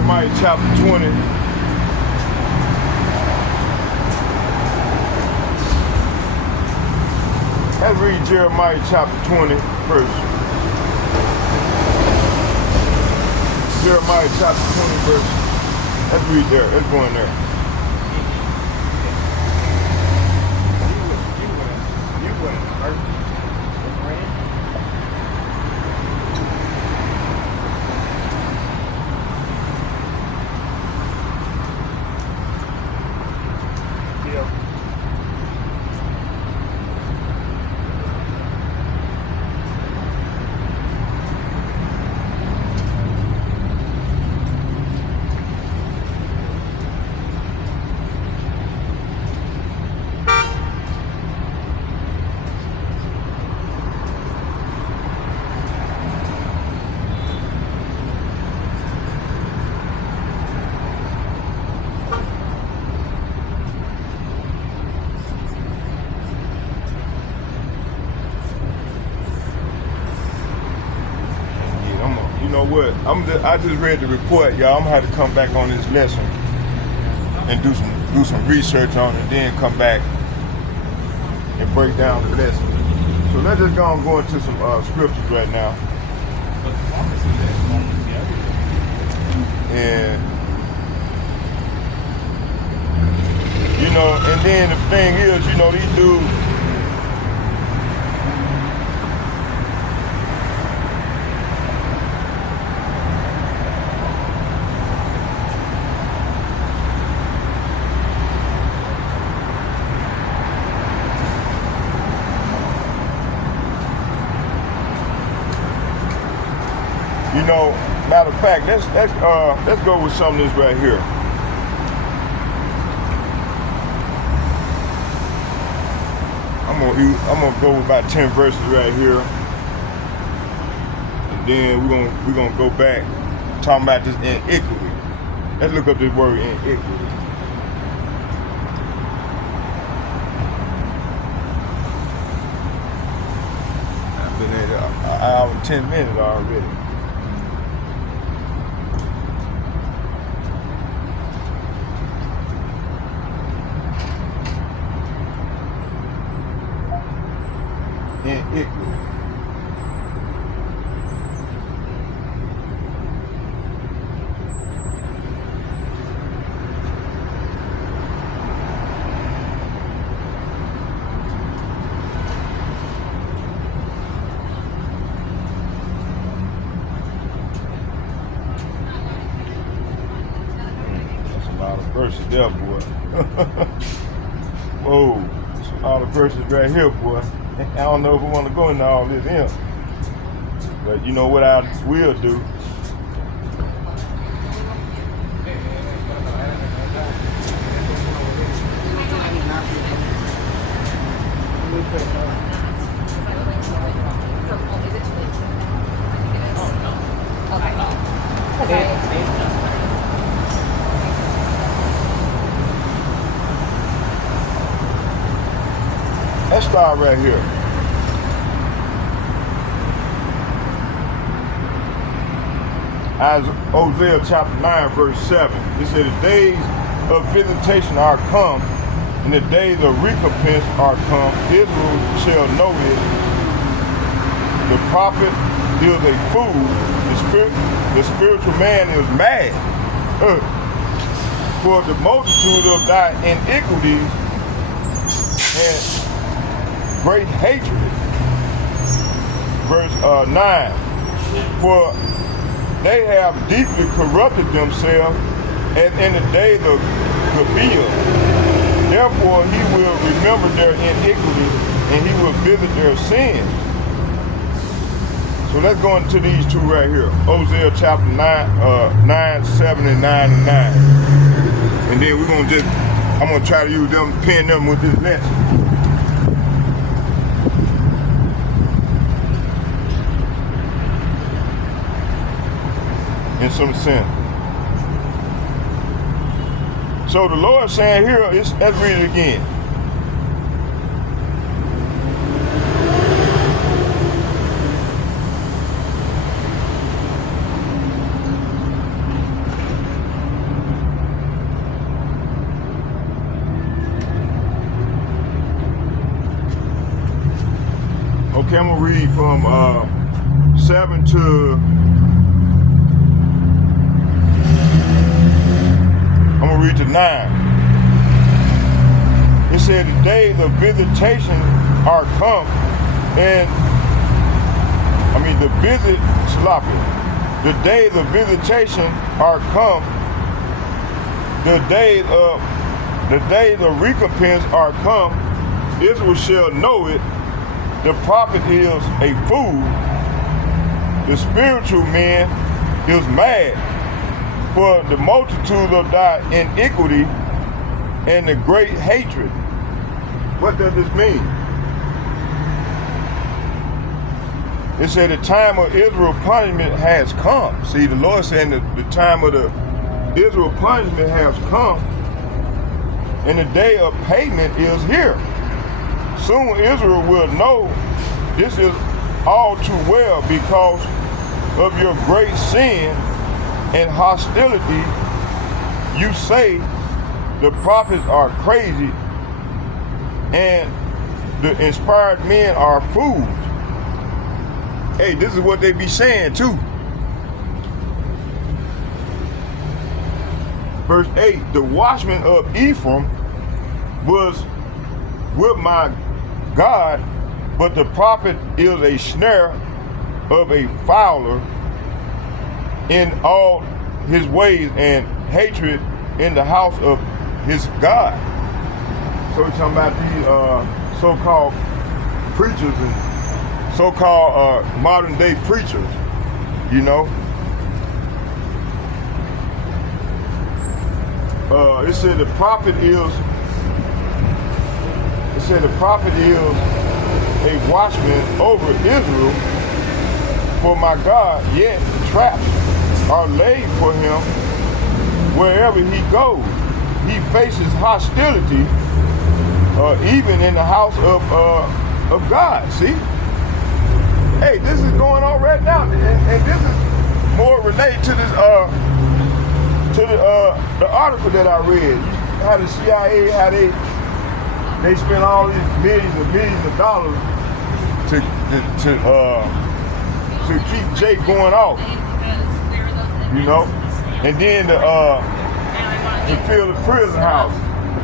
Jeremiah chapter 20. Let's read Jeremiah chapter 20 verse. Jeremiah chapter 20 verse. Let's read there. Let's go in there. You wouldn't hurt your friend. Deal. You know what? I just read the report, y'all. I'm gonna have to come back on this lesson and do some research on it, and then come back and break down the lesson. So let's just go into some scriptures right now. And you know, and then the thing is, you know, these dudes. You know, matter of fact, let's go with some of this right here. I'm gonna go with about 10 verses right here, and then we're gonna go back talking about this iniquity. Let's look up this word iniquity. I've been at an hour and 10 minutes already. Iniquity. That's a lot of verses there, boy. Whoa, that's a lot of verses right here, boy. I don't know if we want to go into all this here, but you know what I will do. Let's start right here. As Hosea chapter 9 verse 7, it said, the days of visitation are come, and the days of recompense are come. Israel shall know it. The prophet is a fool. The spiritual man is mad. For the multitude of thy iniquities and great hatred. Verse 9. For they have deeply corrupted themselves as in the days of Gibeah. Therefore he will remember their iniquity and he will visit their sins. So let's go into these two right here. Hosea chapter 9, 7 and 9 and 9. And then we're gonna I'm gonna try to use them, pin them with this lesson. In some sense. So the Lord saying here, let's read it again. Okay, I'm gonna read from 7 to, I'm gonna read to 9. It said, the days of visitation are come, and the days of visitation are come, the days of recompense are come. Israel shall know it. The prophet is a fool. The spiritual man is mad for the multitude of thy iniquity and the great hatred. What does this mean? It said the time of Israel punishment has come. See, the Lord saying that the time of the Israel punishment has come, and the day of payment is here. Soon Israel will know this is all too well because of your great sin and hostility. You say the prophets are crazy and the inspired men are fools. Hey, this is what they be saying too. Verse 8, the watchman of Ephraim was with my God, but the prophet is a snare of a fowler in all his ways and hatred in the house of his God. So we're talking about these so-called preachers and so-called modern day preachers, you know. It said the prophet is a watchman over Israel for my God, yet traps are laid for him wherever he goes. He faces hostility even in the house of God. See? Hey, this is going on right now, and this is more related to this the article that I read. How the CIA, how they spend all these millions and millions of dollars to keep Jake going off, you know, and then to fill the prison house,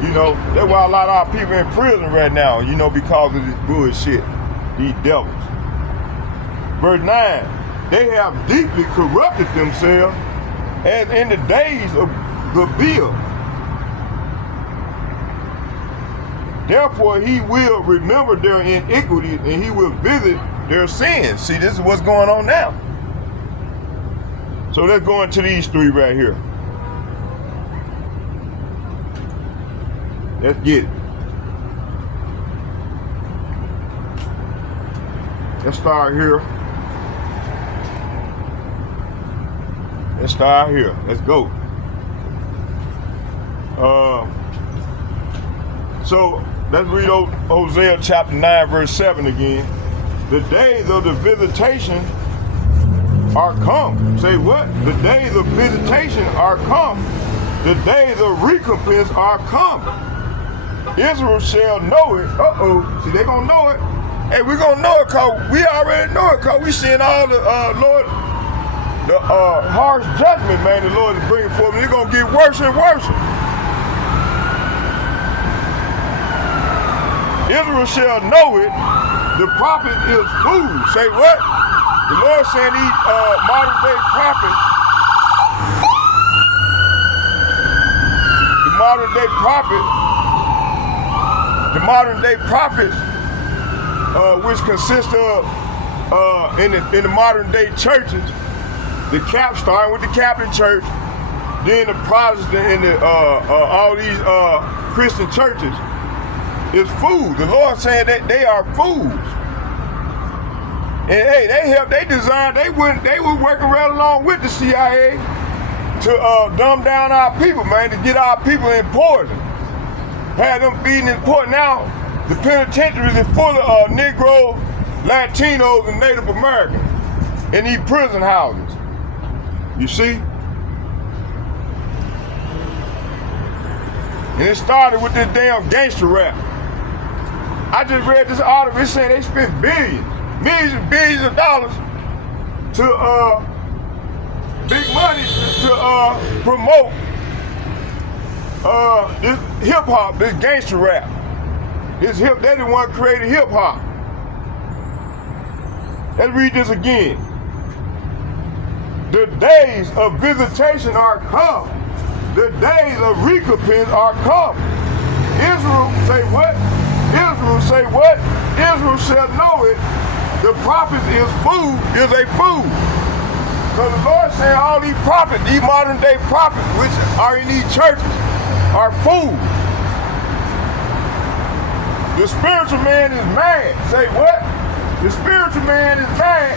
you know. That's why a lot of our people in prison right now, you know, because of this bullshit, these devils. Verse 9, they have deeply corrupted themselves as in the days of Gabil. Therefore he will remember their iniquity and he will visit their sins. See, this is what's going on now. So let's go into these three right here. Let's get it. Let's start here. Let's start here. Let's go. So let's read Hosea chapter 9, verse 7 again. The days of the visitation are come. Say what? The days of visitation are come. The days of recompense are come. Israel shall know it. See, they gonna know it. Hey, we gonna know it because we already know it because we seeing all the Lord, the harsh judgment, man, the Lord is bringing forth. It's gonna get worse and worse. Israel shall know it. The prophet is fool. Say what? The Lord saying these modern day prophets, the modern day prophets, which consist of in the modern day churches, starting with the Catholic Church, then the Protestant and all these Christian churches, is fools. The Lord saying that they are fools. And hey, they were working right along with the CIA to dumb down our people, man, to get our people in poison. Had them feeding in poison. Now the penitentiaries is full of Negro, Latinos, and Native Americans in these prison houses. You see? And it started with this damn gangster rap. I just read this article. It said they spent billions millions and billions of dollars to big money to promote this hip hop, this gangster rap. They the one created hip hop. Let's read this again. The days of visitation are come. The days of recompense are come. Israel say what? Israel say what? Israel shall know it. The prophet is food, is a food. So the Lord saying all these prophets, these modern day prophets, which are in these churches, are food. The spiritual man is mad. Say what? The spiritual man is mad.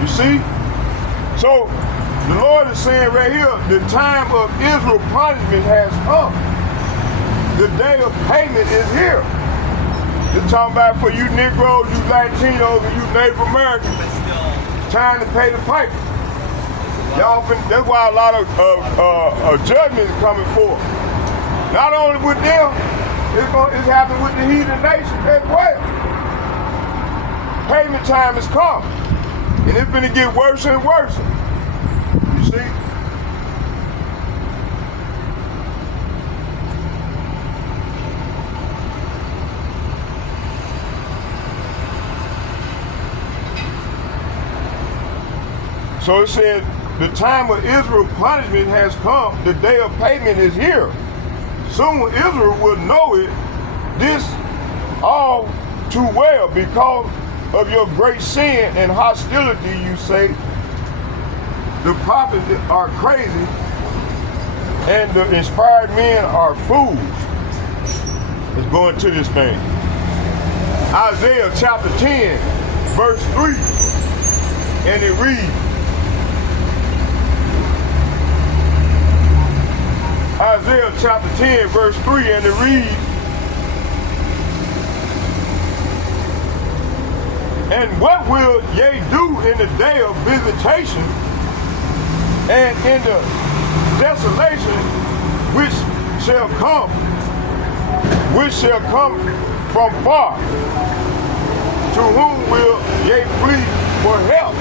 You see? So the Lord is saying right here, the time of Israel punishment has come. The day of payment is here. It's talking about for you Negroes, you Latinos, and you Native Americans. Time to pay the piper. That's why a lot of judgment is coming forth. Not only with them, it's happening with the heathen nations as well. Payment time has come. And it's going to get worse and worse. You see? So it said, the time of Israel's punishment has come. The day of payment is here. Soon Israel will know it, this all too well, because of your great sin and hostility. You say the prophets are crazy and the inspired men are fools. Let's go into this thing. Isaiah chapter 10, verse 3, and it reads, Isaiah chapter 10, verse 3, and it reads, and what will ye do in the day of visitation and in the desolation which shall come from far? To whom will ye flee for help?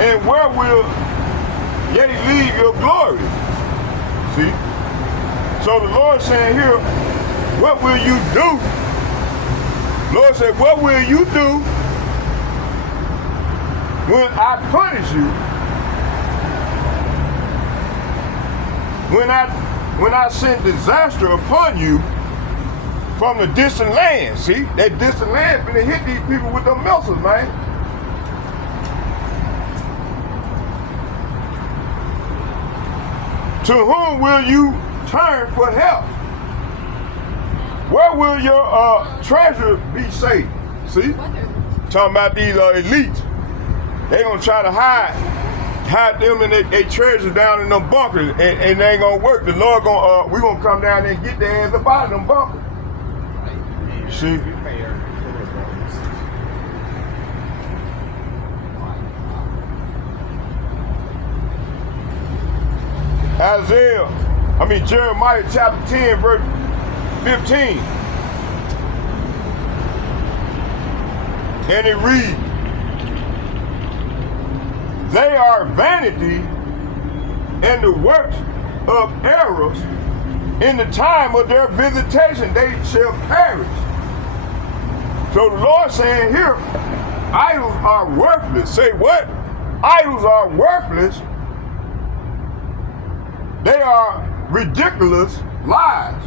And where will ye leave your glory? See? So the Lord saying here, what will you do? Lord said, what will you do when I punish you? When I send disaster upon you from the distant land. See, that distant land finna hit these people with them missiles, man. To whom will you turn for help? Where will your treasure be safe? See? Talking about these elites. They gonna try to hide them and they treasure down in them bunkers, and they ain't gonna work. The Lord gonna we gonna come down there and get their ass up out of them bunkers. See? Jeremiah chapter 10, verse 15. And it reads, they are vanity and the works of errors. In the time of their visitation, they shall perish. So the Lord saying here, idols are worthless. Say what? Idols are worthless. They are ridiculous lies.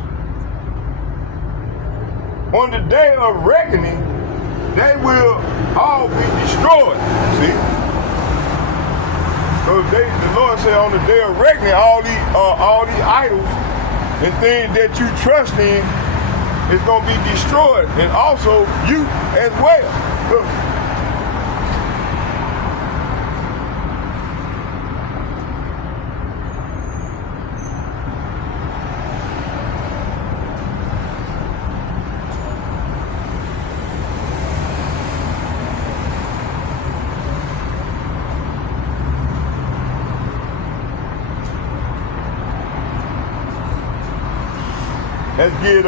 On the day of reckoning, they will all be destroyed. See? So the Lord said on the day of reckoning, all these idols and things that you trust in is going to be destroyed, and also you as well. Look. Let's get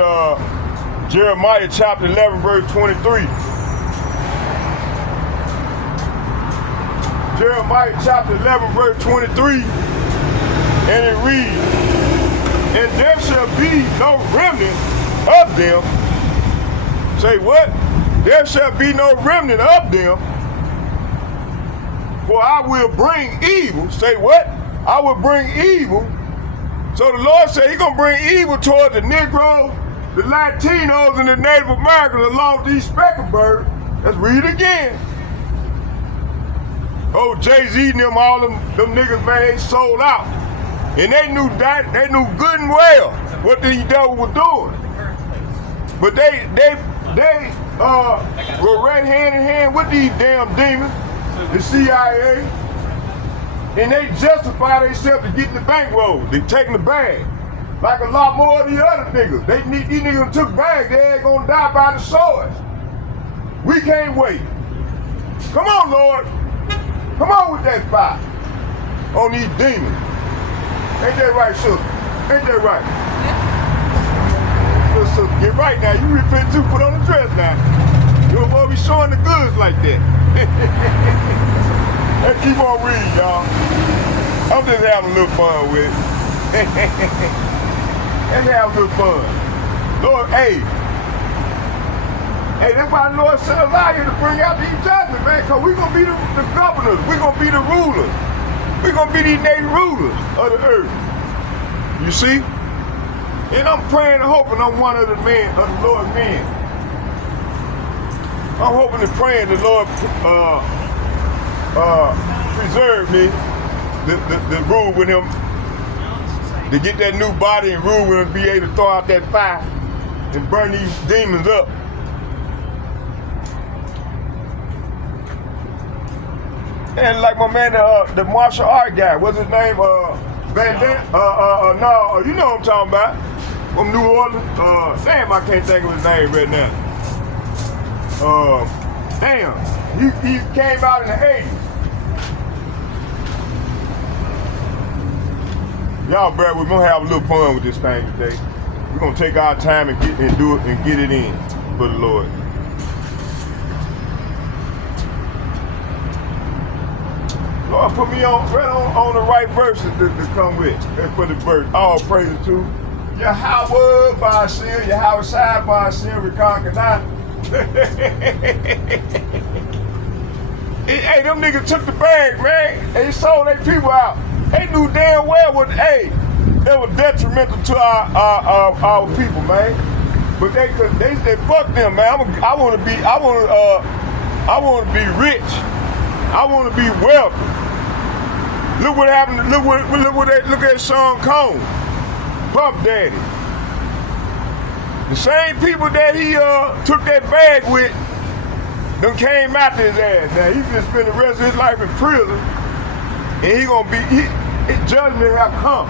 Jeremiah chapter 11, verse 23. Jeremiah chapter 11, verse 23. And it reads, and there shall be no remnant of them. Say what? There shall be no remnant of them. For I will bring evil. Say what? I will bring evil. So the Lord said He's gonna bring evil toward the Negroes, the Latinos, and the Native Americans along with these speckled birds. Let's read it again. Oh, Jay-Z and them, all them niggas, man, they sold out. And they knew good and well what the devil was doing. But they were right hand in hand with these damn demons, the CIA, and they justify themselves to get the bankroll. They taking the bag. Like a lot more of the other niggas. These niggas took bags, they ain't gonna die by the swords. We can't wait. Come on, Lord. Come on with that fire on these demons. Ain't that right, sister? Ain't that right? Little sister, get right now. You repent too, put on the dress now. You don't want to be showing the goods like that. Let's keep on reading, y'all. I'm just having a little fun with it. Let's have a little fun. Lord, hey, that's why the Lord sent us out here to bring out these judgments, man, because we're going to be the governors. We're going to be the rulers. We're going to be these native rulers of the earth. You see? And I'm praying and hoping I'm one of the Lord's men. I'm hoping and praying the Lord preserve me to rule with Him, to get that new body and rule with Him, be able to throw out that fire and burn these demons up. And like my man, the martial art guy, what's his name? Van Damme? No, you know what I'm talking about. From New Orleans. Damn, I can't think of his name right now. Damn, he came out in the 80s. Y'all bear with me, we're gonna have a little fun with this thing today. We're gonna take our time and do it and get it in for the Lord. Lord, put me on the right verses to come with. And for the verse. All praises to Yahweh Ba'asir, Yahweh Shai Ba'asir, Reconquer. Hey, them niggas took the bag, man. They sold their people out. They knew damn well what, hey, they were detrimental to our people, man. But they fuck them, man. I want to be rich. I want to be wealthy. Look what happened. Look at Sean Combs, Puff Daddy. The same people that he took that bag with, them came after his ass. Now he's gonna spend the rest of his life in prison, and his judgment have come.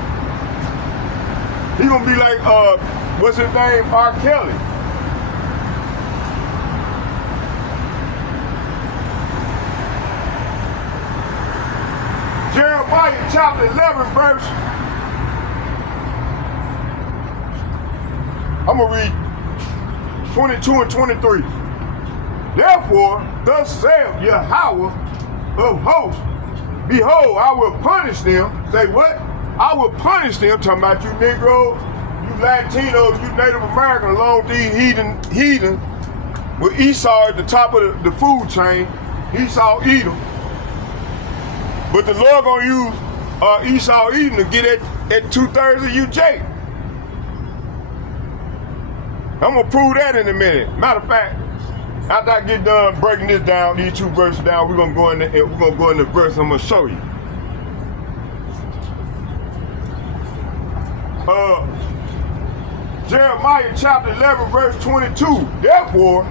He gonna be like what's his name, R. Kelly. Jeremiah chapter 11 verse. I'm gonna read 22 and 23. Therefore, thus saith Yahweh of hosts, behold, I will punish them. Say what? I will punish them, talking about you Negroes, you Latinos, you Native Americans, along with these heathen, with Esau at the top of the food chain. Esau Edom. But the Lord gonna use Esau Edom to get at 2/3 of you, Jake. I'm gonna prove that in a minute. Matter of fact, after I get done breaking this down, these two verses down, we're gonna go in the verse. I'm gonna show you. Jeremiah chapter 11, verse 22. Therefore,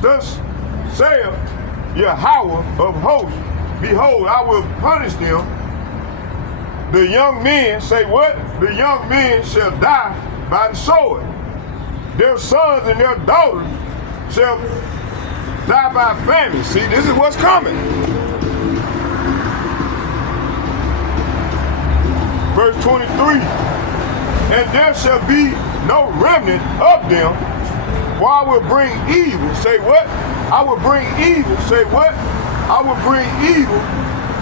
thus saith Yahweh of hosts, behold, I will punish them. The young men, say what? The young men shall die by the sword. Their sons and their daughters shall die by famine. See, this is what's coming. Verse 23. And there shall be no remnant of them, For I will bring evil. Say what? I will bring evil. Say what? I will bring evil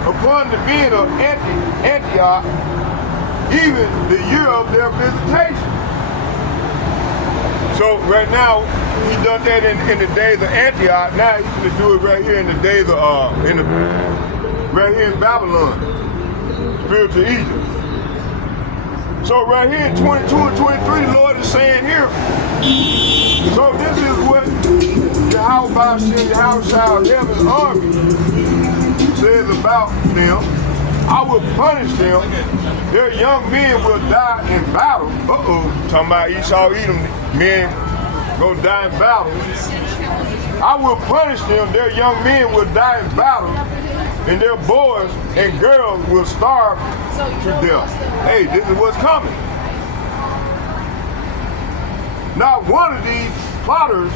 upon the men of Antioch, even the year of their visitation. So right now, he done that in the days of Antioch. Now he's going to do it right here in the days of right here in Babylon, spiritual Egypt. So right here in 22 and 23, the Lord is saying here. So this is what Yahweh Shah Heaven's army says about them. I will punish them. Their young men will die in battle. Talking about Esau, Edom, men gonna die in battle. I will punish them. Their young men will die in battle, and their boys and girls will starve to death. Hey, this is what's coming. Not one of these plotters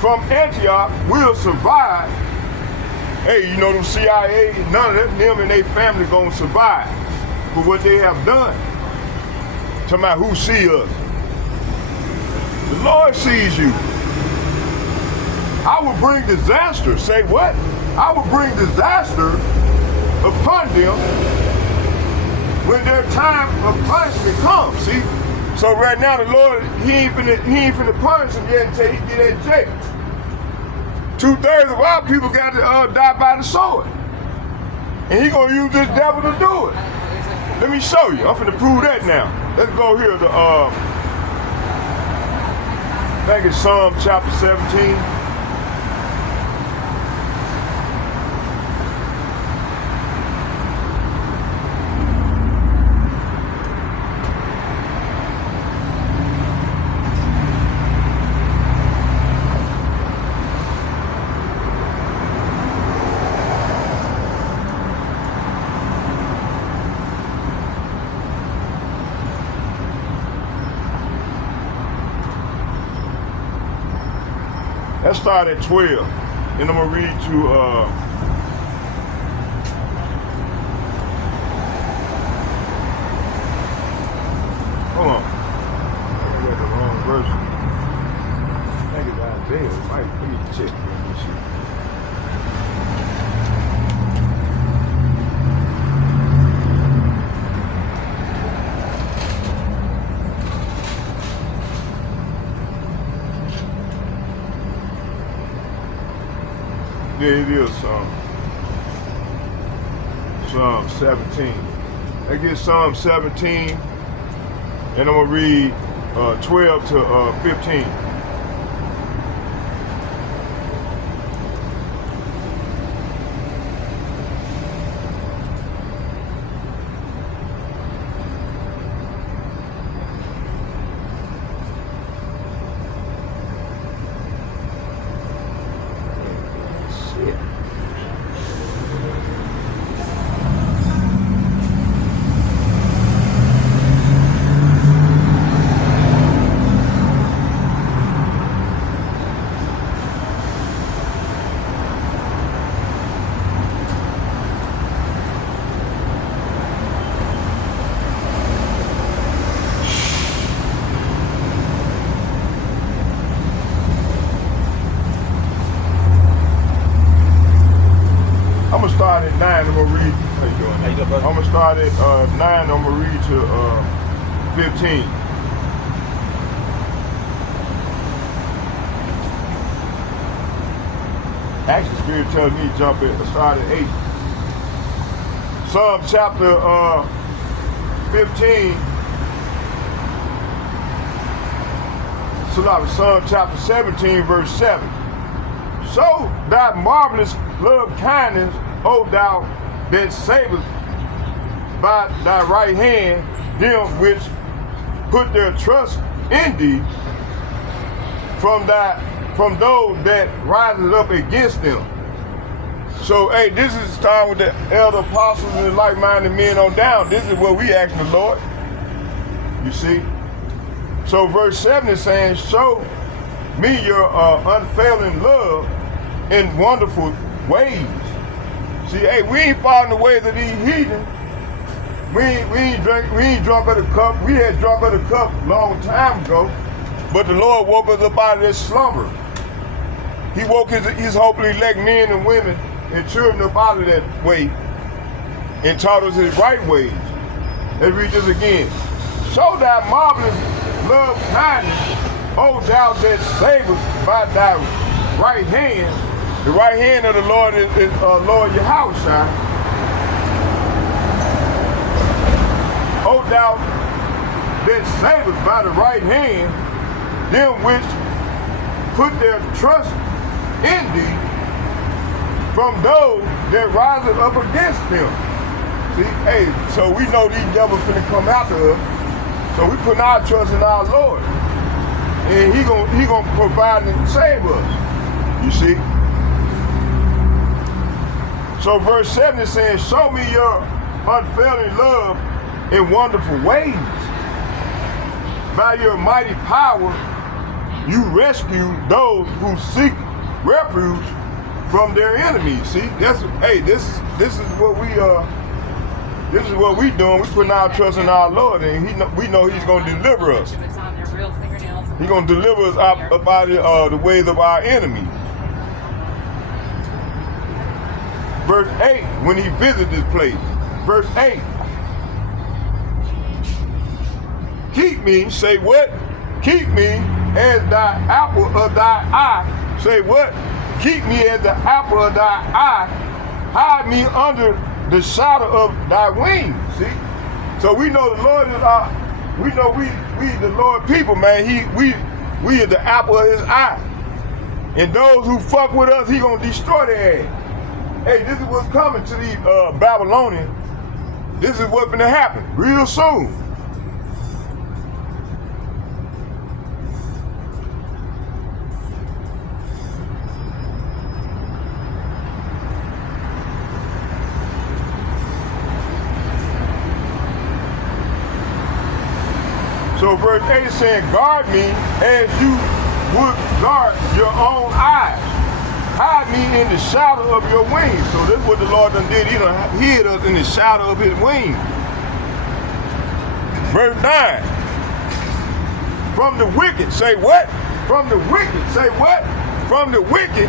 from Antioch will survive. Hey, you know them CIA, none of them and their family gonna survive for what they have done. Talking about who see us. The Lord sees you. I will bring disaster. Say what? I will bring disaster upon them when their time of punishment comes. See? So right now the Lord, he ain't finna punish them yet until he get that jail. 2/3 of our people got to die by the sword. And he gonna use this devil to do it. Let me show you. I'm finna prove that now. Let's go here to, I think it's Psalm chapter 17. Let's start at 12, and I'm gonna read to, hold on, I got the wrong verse. I think it's Isaiah, let me check. Let me see. Yeah, it is Psalm 17. I get Psalm 17, and I'm gonna read 12 to 15. I'm gonna start at 9. I'm gonna read. How you doing? How you doing, brother? I'm gonna start at 9. I'm gonna read to 15. Actually, Spirit tells me to jump at start at 8. Psalm chapter 15. So now Psalm chapter 17, verse 7. Show thy marvelous love kindness, O thou that savest by thy right hand them which put their trust in thee from those that rises up against them. So hey, this is time with the elder apostles and like-minded men on down. This is what we ask the Lord. You see? So verse 7 is saying, show me your unfailing love in wonderful ways. See, hey, we ain't following the ways of these heathens. We ain't drunk of the cup. We had drunk of the cup a long time ago. But the Lord woke us up out of this slumber. He woke his hopefully elect men and women and children up out of that way and taught us his right ways. Let's read this again. Show thy marvelous love kindness, O thou that savest by thy right hand. The right hand of the Lord is Lord Yahushua. O thou that savest by the right hand, them which put their trust in thee from those that rise up against them. See, hey, so we know these devils finna come after us, so we put our trust in our Lord, and he gonna provide and save us. You see. So verse 7 is saying, show me your unfailing love in wonderful ways. By your mighty power, you rescue those who seek refuge from their enemies. See, this is what we doing. We putting our trust in our Lord, and we know He's going to deliver us. He's going to deliver us out of the ways of our enemies. Verse 8, when He visited this place. Verse 8. Keep me, say what? Keep me as thy apple of thy eye. Say what? Keep me as the apple of thy eye. Hide me under the shadow of thy wings. See? So we know the Lord is our, we know we the Lord people, man. We are the apple of his eye. And those who fuck with us, he gonna destroy their ass. Hey, this is what's coming to the Babylonians. This is what's gonna happen real soon. So verse 8 is saying, guard me as you would guard your own eyes. Hide me in the shadow of your wings. So this is what the Lord done did. He done hid us in the shadow of his wings. Verse 9. From the wicked, say what? From the wicked, say what? From the wicked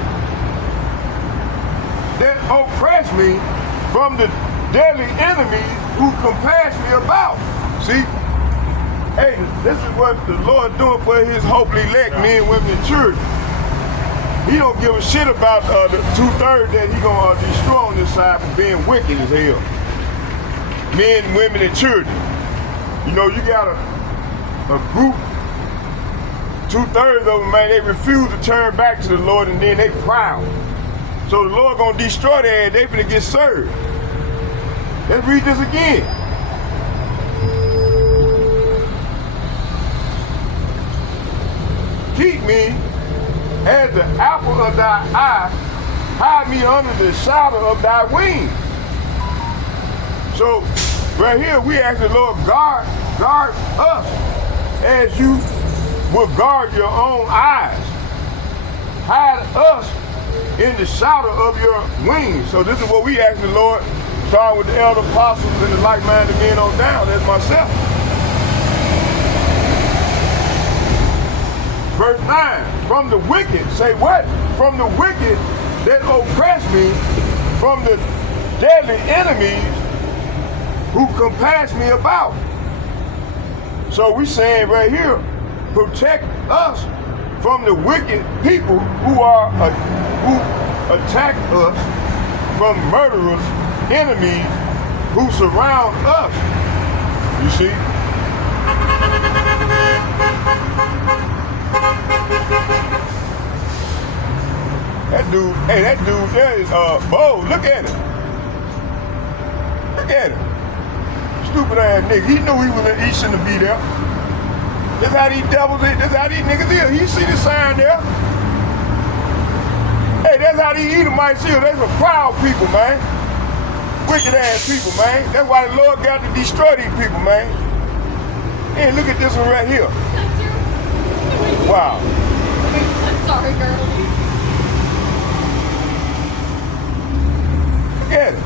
that oppress me, from the deadly enemies who compass me about. See? Hey, this is what the Lord doing for his hopefully elect men, women, and children. He don't give a shit about the 2/3 that he gonna destroy on this side for being wicked as hell. Men, women, and children. You know, you got a group, 2/3 of them, man, they refuse to turn back to the Lord, and then they proud. So the Lord gonna destroy their ass, they finna get served. Let's read this again. Keep me as the apple of thy eye, hide me under the shadow of thy wings. So right here we ask the Lord, guard us as you will guard your own eyes. Hide us in the shadow of your wings. So this is what we ask the Lord, starting with the elder apostles and the like-minded men on down, as myself. Verse 9, from the wicked, say what? From the wicked that oppress me, from the deadly enemies who compass me about. So we saying right here, protect us from the wicked people who attack us, from murderers, enemies who surround us. You see? That dude there is bold. Look at him. Look at him. Stupid ass nigga. He knew he shouldn't be there. That's how these devils is. That's how these niggas is. You see the sign there? Hey, that's how these Edomites is. They some proud people, man. Wicked ass people, man. That's why the Lord got to destroy these people, man. Hey, look at this one right here. Wow. I'm sorry, girl. Look at it.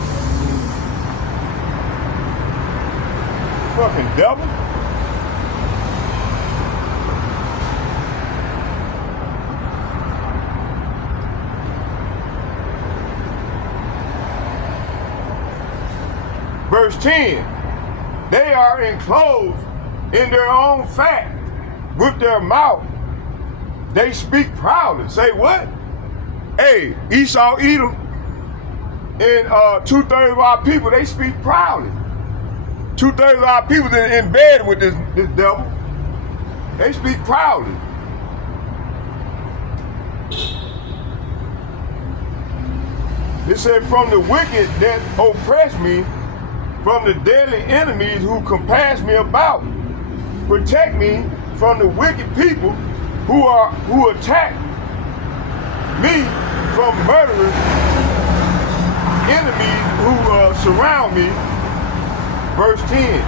Fucking devil. Verse 10, they are enclosed in their own fat. With their mouth, they speak proudly. Say what? Hey, Esau, Edom, and 2/3 of our people, they speak proudly. 2/3 of our people in bed with this devil. They speak proudly. It said, from the wicked that oppress me, from the deadly enemies who compass me about, protect me from the wicked people who attack me, from murderers, enemies who surround me. Verse 10,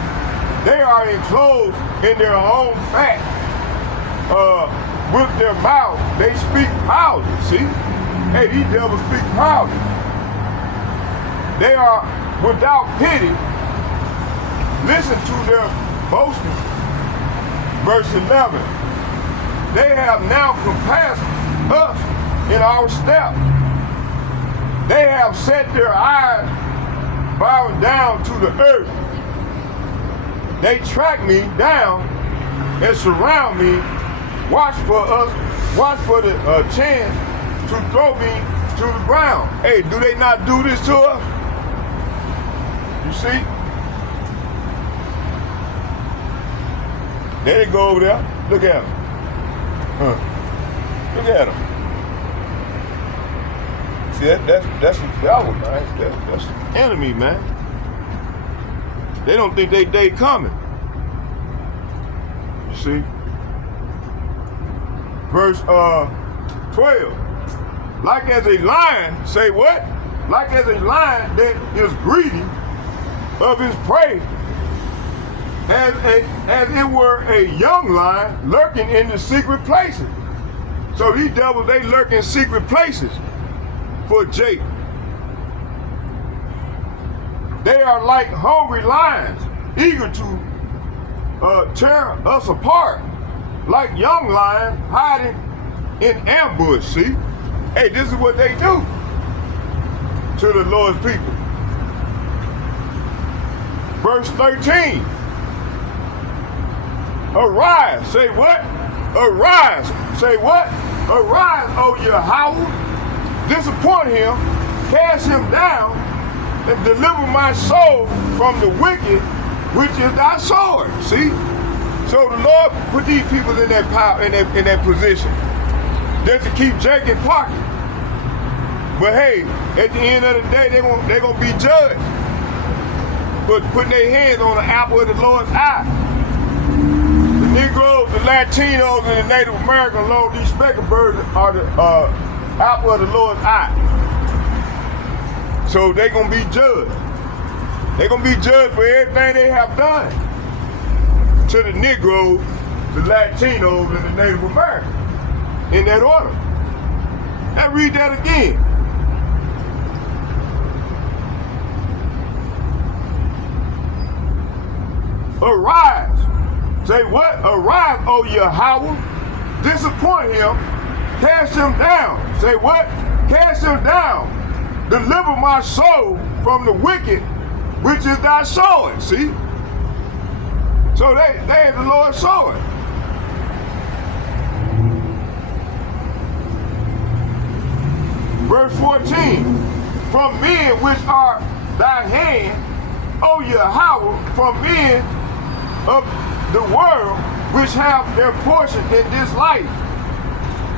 they are enclosed in their own fat. With their mouth, they speak proudly. See? Hey, these devils speak proudly. They are without pity. Listen to their boasting. Verse 11, they have now compassed us in our steps. They have set their eyes bowing down to the earth. They track me down and surround me, watch for the chance to throw me to the ground. Hey, do they not do this to us? You see? There they go over there. Look at them. Look at them. See, that's the devil, man. That's the enemy, man. They don't think they day coming. You see? Verse 12. Like as a lion, say what? Like as a lion that is greedy of his prey, as it were a young lion lurking in the secret places. So these devils, they lurk in secret places for Jake. They are like hungry lions, eager to tear us apart, like young lions hiding in ambush. See? Hey, this is what they do to the Lord's people. Verse 13. Arise, say what? Arise, say what? Arise, O Yahweh, disappoint him, cast him down, and deliver my soul from the wicked, which is thy sword. See? So the Lord put these people in that power, in that position, just to keep Jake in pocket. But hey, at the end of the day, they're gonna be judged. But putting their hands on the apple of the Lord's eye. The Negroes, the Latinos, and the Native Americans, along these speckled birds, are the apple of the Lord's eye. So they're gonna be judged. They're gonna be judged for everything they have done to the Negroes, the Latinos, and the Native Americans. In that order. Now read that again. Arise. Say what? Arise, O Yahweh. Disappoint him. Cast him down. Say what? Cast him down. Deliver my soul from the wicked, which is thy sword. See? So they have the Lord's sword. Verse 14. From men which are thy hand, O Yahweh, from men of the world which have their portion in this life,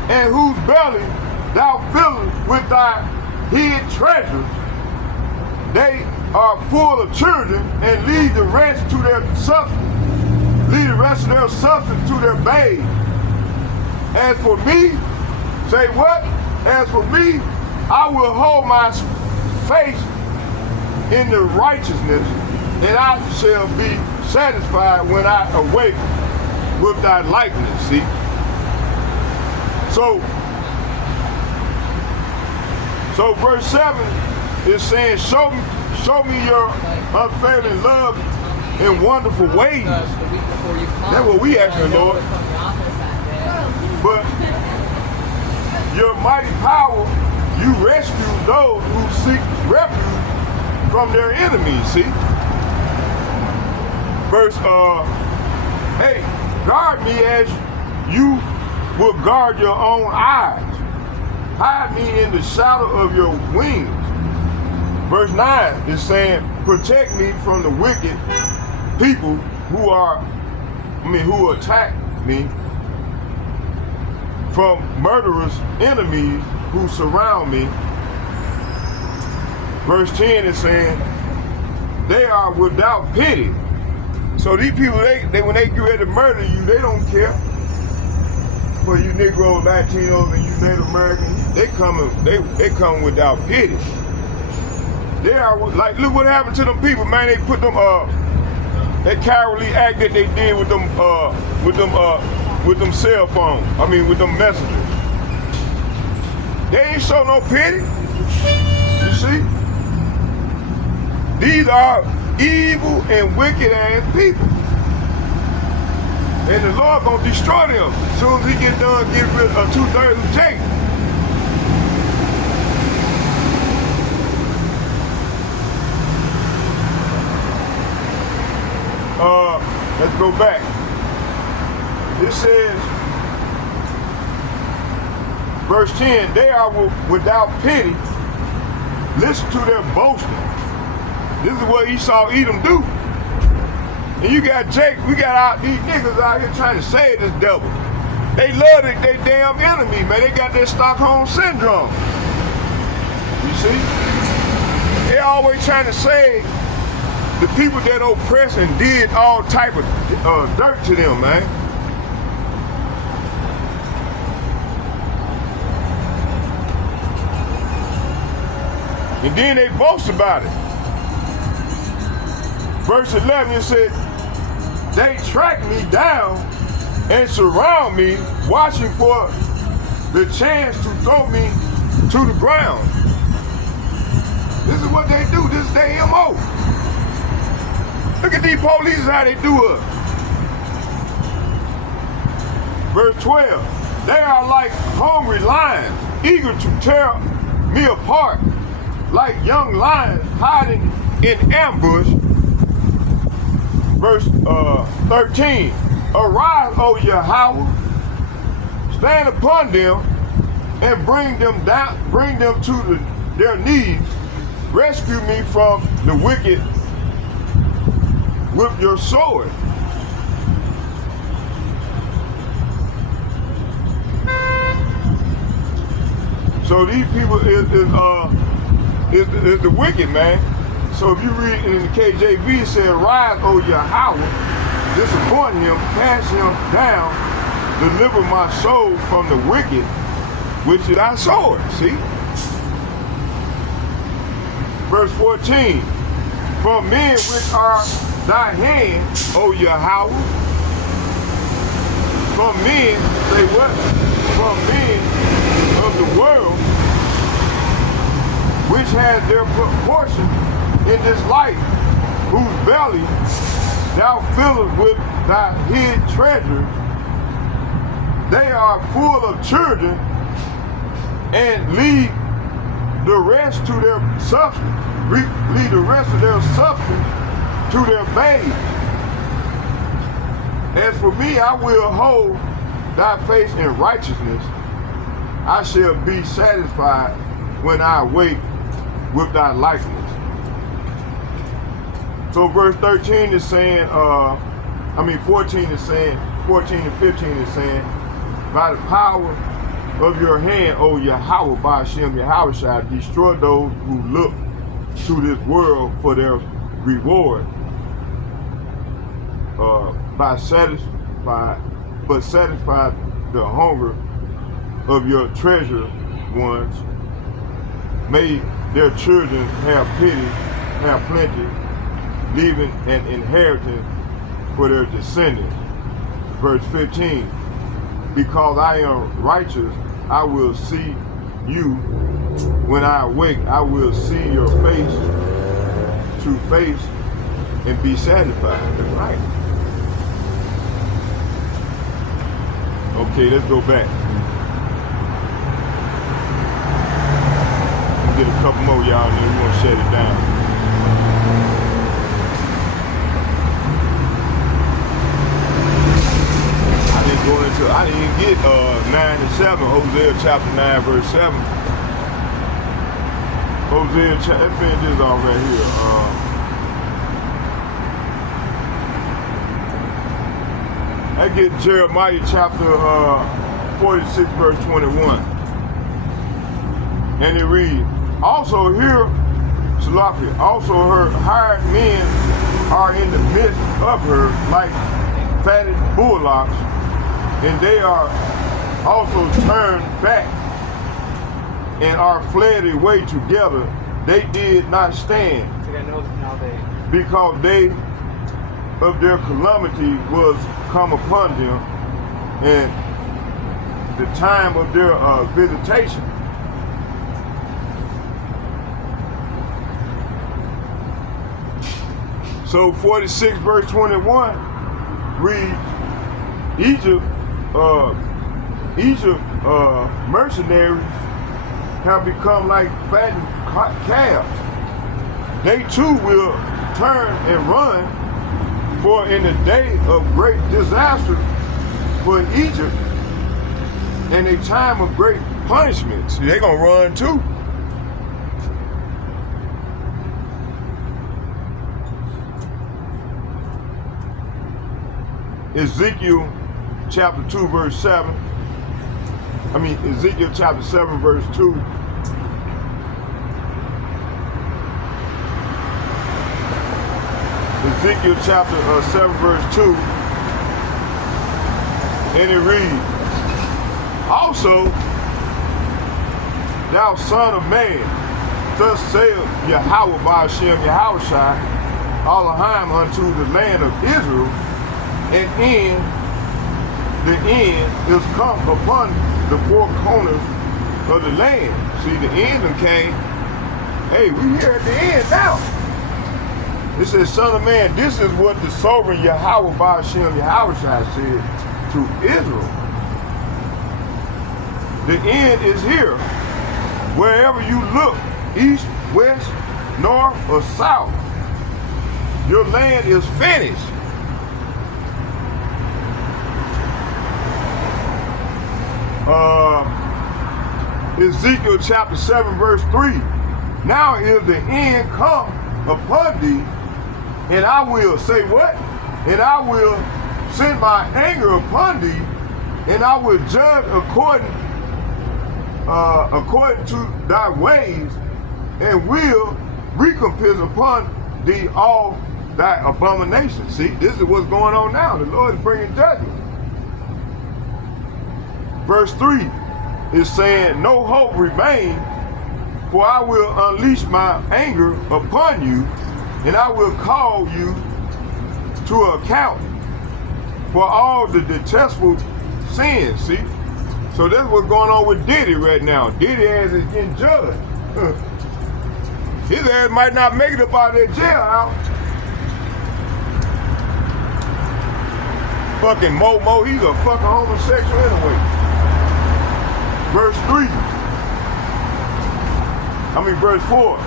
and whose belly thou fillest with thy hid treasures. They are full of children and lead the rest to their substance, lead the rest of their substance to their babes. As for me, say what? As for me, I will hold my face in the righteousness, and I shall be satisfied when I awake with thy likeness. See? So verse 7 is saying, show me your unfailing love in wonderful ways. That's what we asking, Lord. But your mighty power, you rescue those who seek refuge from their enemies, see? Verse 8, guard me as you will guard your own eyes. Hide me in the shadow of your wings. Verse 9 is saying, protect me from the wicked people who attack me, from murderous enemies who surround me. Verse 10 is saying, they are without pity. So these people, they when they get ready to murder you, they don't care. For you Negro, Latinos, and you Native Americans, they come without pity. They are like, look what happened to them people, man. They put them that cowardly act that they did with them cell phones. I mean, with them messengers. They ain't show no pity. You see? These are evil and wicked ass people. And the Lord gonna destroy them as soon as he get done getting rid of 2/3 of Jacob. Let's go back. It says, verse 10, they are without pity. Listen to their boasting. This is what Esau Edom do. And you got we got these niggas out here trying to save this devil. They love their damn enemy, man. They got that Stockholm syndrome. You see? They always trying to save the people that oppressed and did all type of dirt to them, man. And then they boast about it. Verse 11, it said, they track me down and surround me, watching for the chance to throw me to the ground. This is what they do. This is their MO. Look at these police, how they do us. Verse 12, they are like hungry lions, eager to tear me apart, like young lions hiding in ambush. Verse 13, arise, O Yahweh, stand upon them and bring them to their knees. Rescue me from the wicked with your sword. So these people is the wicked, man. So if you read in the KJV, it says, rise, O Yahweh, disappoint him, cast him down, deliver my soul from the wicked, which is thy sword. See? Verse 14, from men which are thy hand, O Yahweh, from men, say what? From men of the world, which has their portion in this life, whose belly thou fillest with thy hid treasure. They are full of children and lead the rest to their substance, lead the rest of their substance to their babes. As for me, I will hold thy face in righteousness. I shall be satisfied when I awake with thy likeness. So verse 13 is saying, 14 is saying, 14 and 15 is saying, by the power of your hand, O Yahweh, by Hashem Yahweh, shall destroy those who look to this world for their reward. Satisfy the hunger of your treasure ones. May their children have pity, have plenty, leaving an inheritance for their descendants. Verse 15, because I am righteous, I will see you. When I awake, I will see your face to face and be satisfied. That's right. Okay, let's go back. Let's get a couple more, y'all, and then we're gonna shut it down. get 9 and 7, Hosea chapter 9, verse 7. Hosea, let's finish this off right here. I get Jeremiah chapter 46, verse 21. And it reads, also here, Salafi, also her hired men are in the midst of her like fatted bullocks, and they are also turned back and are fled away together. They did not stand because they of their calamity was come upon them, and the time of their visitation. So 46 verse 21 reads, Egypt mercenaries have become like fattened calves. They too will turn and run, for in the day of great disaster for Egypt and a time of great punishment. See, they're gonna run too. Ezekiel chapter 2 verse 7. Ezekiel chapter 7 verse 2. Ezekiel chapter 7 verse 2. And it reads, also, thou son of man, thus saith Yahweh by Hashem Yahushai, Elohim unto the land of Israel, and the end is come upon the four corners of the land. See, the end came. Hey, we here at the end now. It says, son of man, this is what the sovereign Yahweh by Hashem Yahushai said to Israel. The end is here. Wherever you look, east, west, north, or south, your land is finished. Ezekiel chapter 7 verse 3. Now is the end come upon thee, and I will say what? And I will send my anger upon thee, and I will judge according to thy ways, and will recompense upon thee all thy abominations. See, this is what's going on now. The Lord is bringing judgment. Verse 3 is saying, no hope remains, for I will unleash my anger upon you, and I will call you to account for all the detestable sins. See? So that's what's going on with Diddy right now. Diddy ass is getting judged. His ass might not make it up out of that jailhouse. Fucking Momo, he's a fucking homosexual anyway. Verse 4.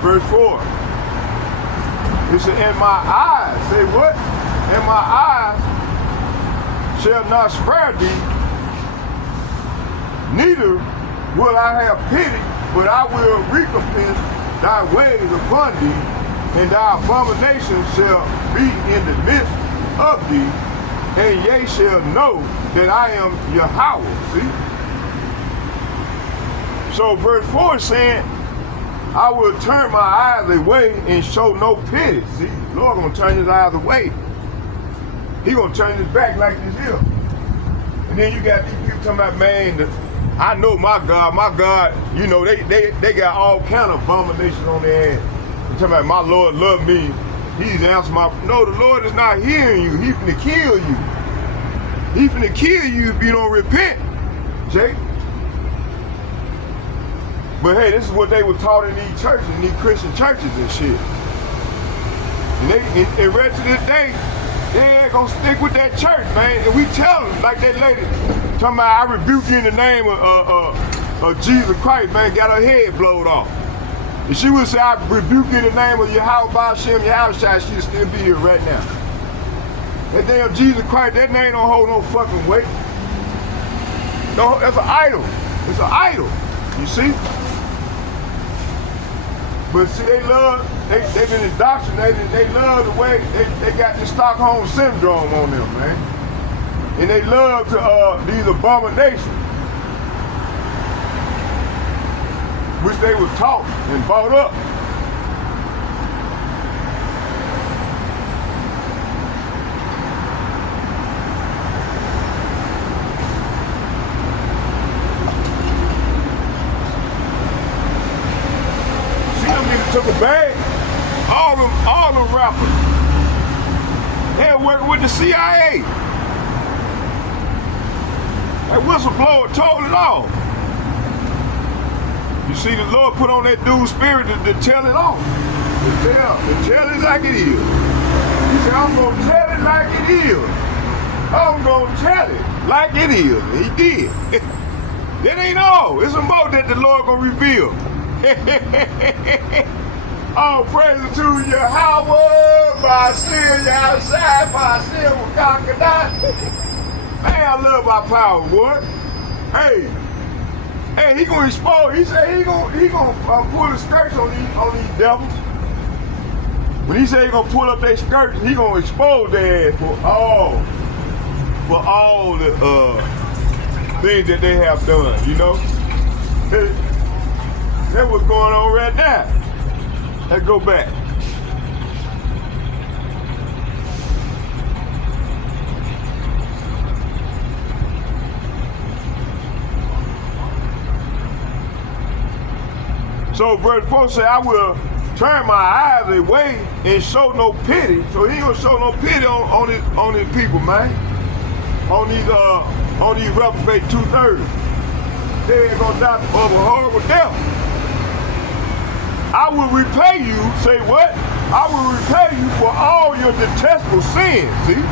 Verse 4. It said, and my eyes, say what? And my eyes shall not spare thee, neither will I have pity, but I will recompense thy ways upon thee, and thy abominations shall be in the midst of thee, and ye shall know that I am Yahweh. See? So verse 4 is saying, I will turn my eyes away and show no pity. See, the Lord gonna turn his eyes away. He gonna turn his back like this here. And then you got these people talking about, man, I know my God, you know, they got all kind of abominations on their ass. They're talking about my Lord loved me. He's answered my, no, the Lord is not hearing you. He's finna kill you. He's finna kill you if you don't repent, Jake. But hey, this is what they were taught in these churches, in these Christian churches and shit. And they right to this day, they ain't gonna stick with that church, man. And we tell them, like that lady, talking about, I rebuke you in the name of Jesus Christ, man, got her head blowed off. If she would say, I rebuke you in the name of Yahweh by Hashem Yahushai, she'd still be here right now. That damn Jesus Christ, that name don't hold no fucking weight. No, that's an idol. It's an idol. You see? But see, they've been indoctrinated. They love the way they got this Stockholm syndrome on them, man. And they love to these abominations, which they were taught and brought up. Took a bag. All them rappers. They're working with the CIA. That whistleblower told it all. You see, the Lord put on that dude's spirit to tell it all. To tell it like it is. He said, I'm gonna tell it like it is. I'm gonna tell it like it is. He did. That ain't all. It's a more that the Lord gonna reveal. Oh, praise to Yahweh, by sin, Yahweh, by sin, will conquer that. Man, I love my power, boy. Hey, he gonna expose. He said he gonna pull the skirts on these devils. When he said he gonna pull up their skirts, he gonna expose their ass for all the things that they have done. You know, that's what's going on right now. Let's go back. So verse 4 said, I will turn my eyes away and show no pity. So he ain't gonna show no pity on his people, man. On these reprobate 2/3. They ain't gonna die of a horrible death. I will repay you, say what? I will repay you for all your detestable sins, see?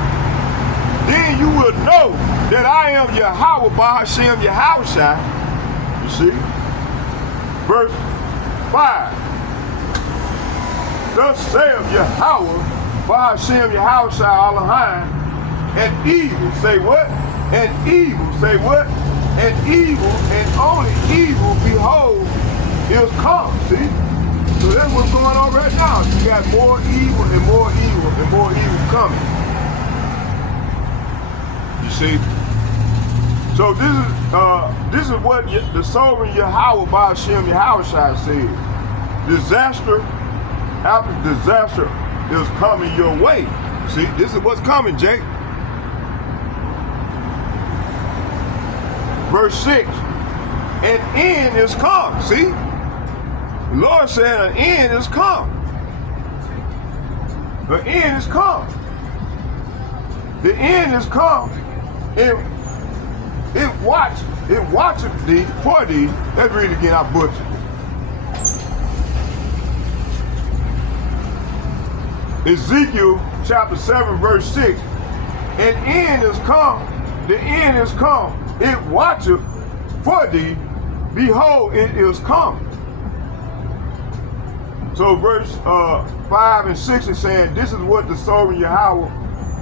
Then you will know that I am Yahweh by Hashem Yahushua, you see? Verse 5. Thus saith Yahweh by Hashem Yahushua Elohim, and evil, say what? And evil, say what? And evil, and only evil, behold, is come, see? So that's what's going on right now. You got more evil and more evil and more evil coming. You see? So this is what the sovereign Yahweh by Hashem Yahushua said. Disaster after disaster is coming your way. See, this is what's coming, Jake. Verse 6. An end is come. See? The Lord said an end is come. The end is come. The end is come. It watcheth thee for thee. Let's read it again, I butchered it. Ezekiel chapter 7 verse 6. An end is come. The end is come. It watcheth for thee. Behold, it is come. So verse 5 and 6 is saying, this is what the sovereign Yahweh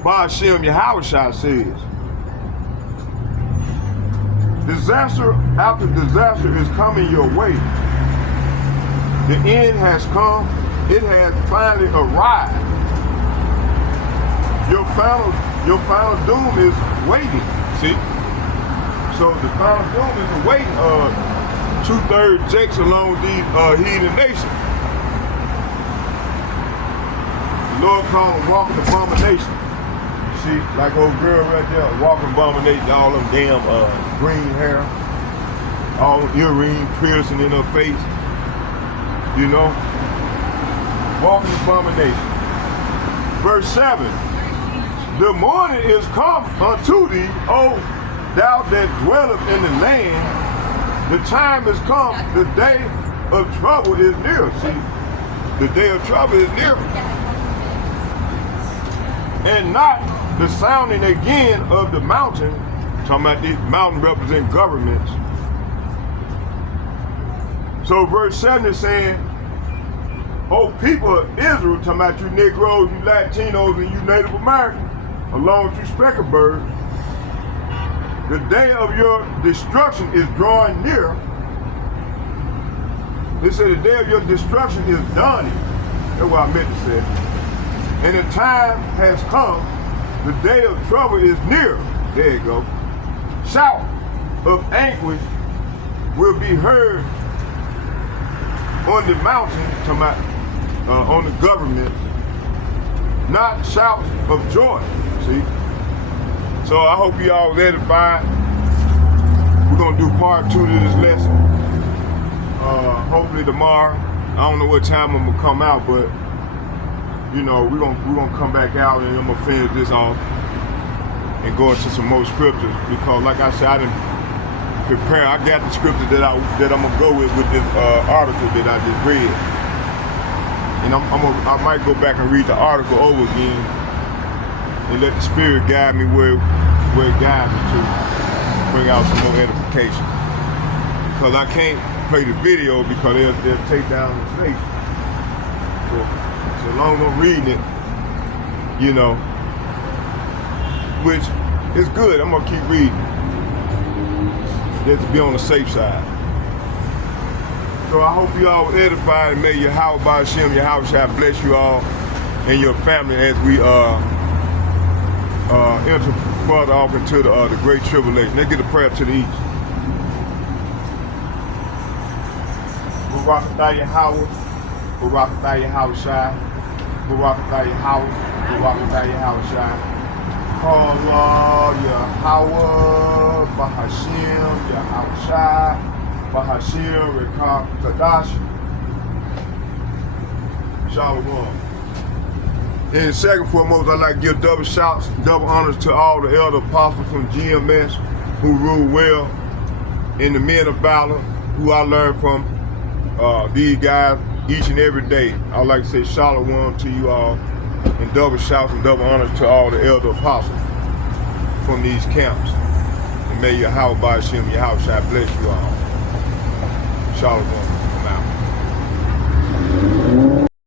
by Hashem Yahushua says. Disaster after disaster is coming your way. The end has come. It has finally arrived. Your final doom is waiting. See? So the final doom is awaiting 2/3 Jakes along these heathen nations. The Lord called them walking abomination. You see, like old girl right there, walking abomination, all them damn green hair, all them earrings piercing in her face, you know, walking abomination. Verse 7, the morning is come unto thee, O thou that dwelleth in the land. The time is come, the day of trouble is near. See, the day of trouble is near. And not the sounding again of the mountain. Talking about these mountains represent governments. So verse 7 is saying, oh people of Israel, talking about you Negroes, you Latinos, and you Native Americans. along with you speckled birds, the day of your destruction is drawing near. They say the day of your destruction is dawning. That's what I meant to say. And the time has come. The day of trouble is near. There you go. Shout of anguish will be heard on the mountain, on the government, not shouts of joy. See? So I hope you all edified. We're gonna do part 2 to this lesson. Hopefully tomorrow. I don't know what time I'm gonna come out, but you know, we're gonna come back out and I'm gonna finish this off and go into some more scriptures, because like I said, I didn't prepare. I got the scriptures that I'm gonna go with this article that I just read, and I might go back and read the article over again and let the Spirit guide me where it guides me to bring out some more edification. Because I can't play the video because they'll take down the station. So long as I'm reading it, you know, which is good. I'm gonna keep reading. Just to be on the safe side. So I hope you all were edified, and may Yahweh B'Hashem, Yahweh shall bless you all and your family as we enter further off into the great tribulation. Let's get a prayer to the east. Barakatah Yahweh, Barakatah Yahweh Shai, Barakatah Yahweh, Barakatah Yahweh Shai. Allah Yahweh B'Hashem, Yahweh Shai, B'Hashem Rekah Kadash. Shalom. And second foremost, I'd like to give double shouts, double honors to all the elder apostles from GMS who rule well, and the men of valor who I learned from these guys each and every day. I'd like to say shalom to you all, and double shouts and double honors to all the elder apostles from these camps. And may Yahweh B'Hashem, Yahweh shall bless you all. Shalom.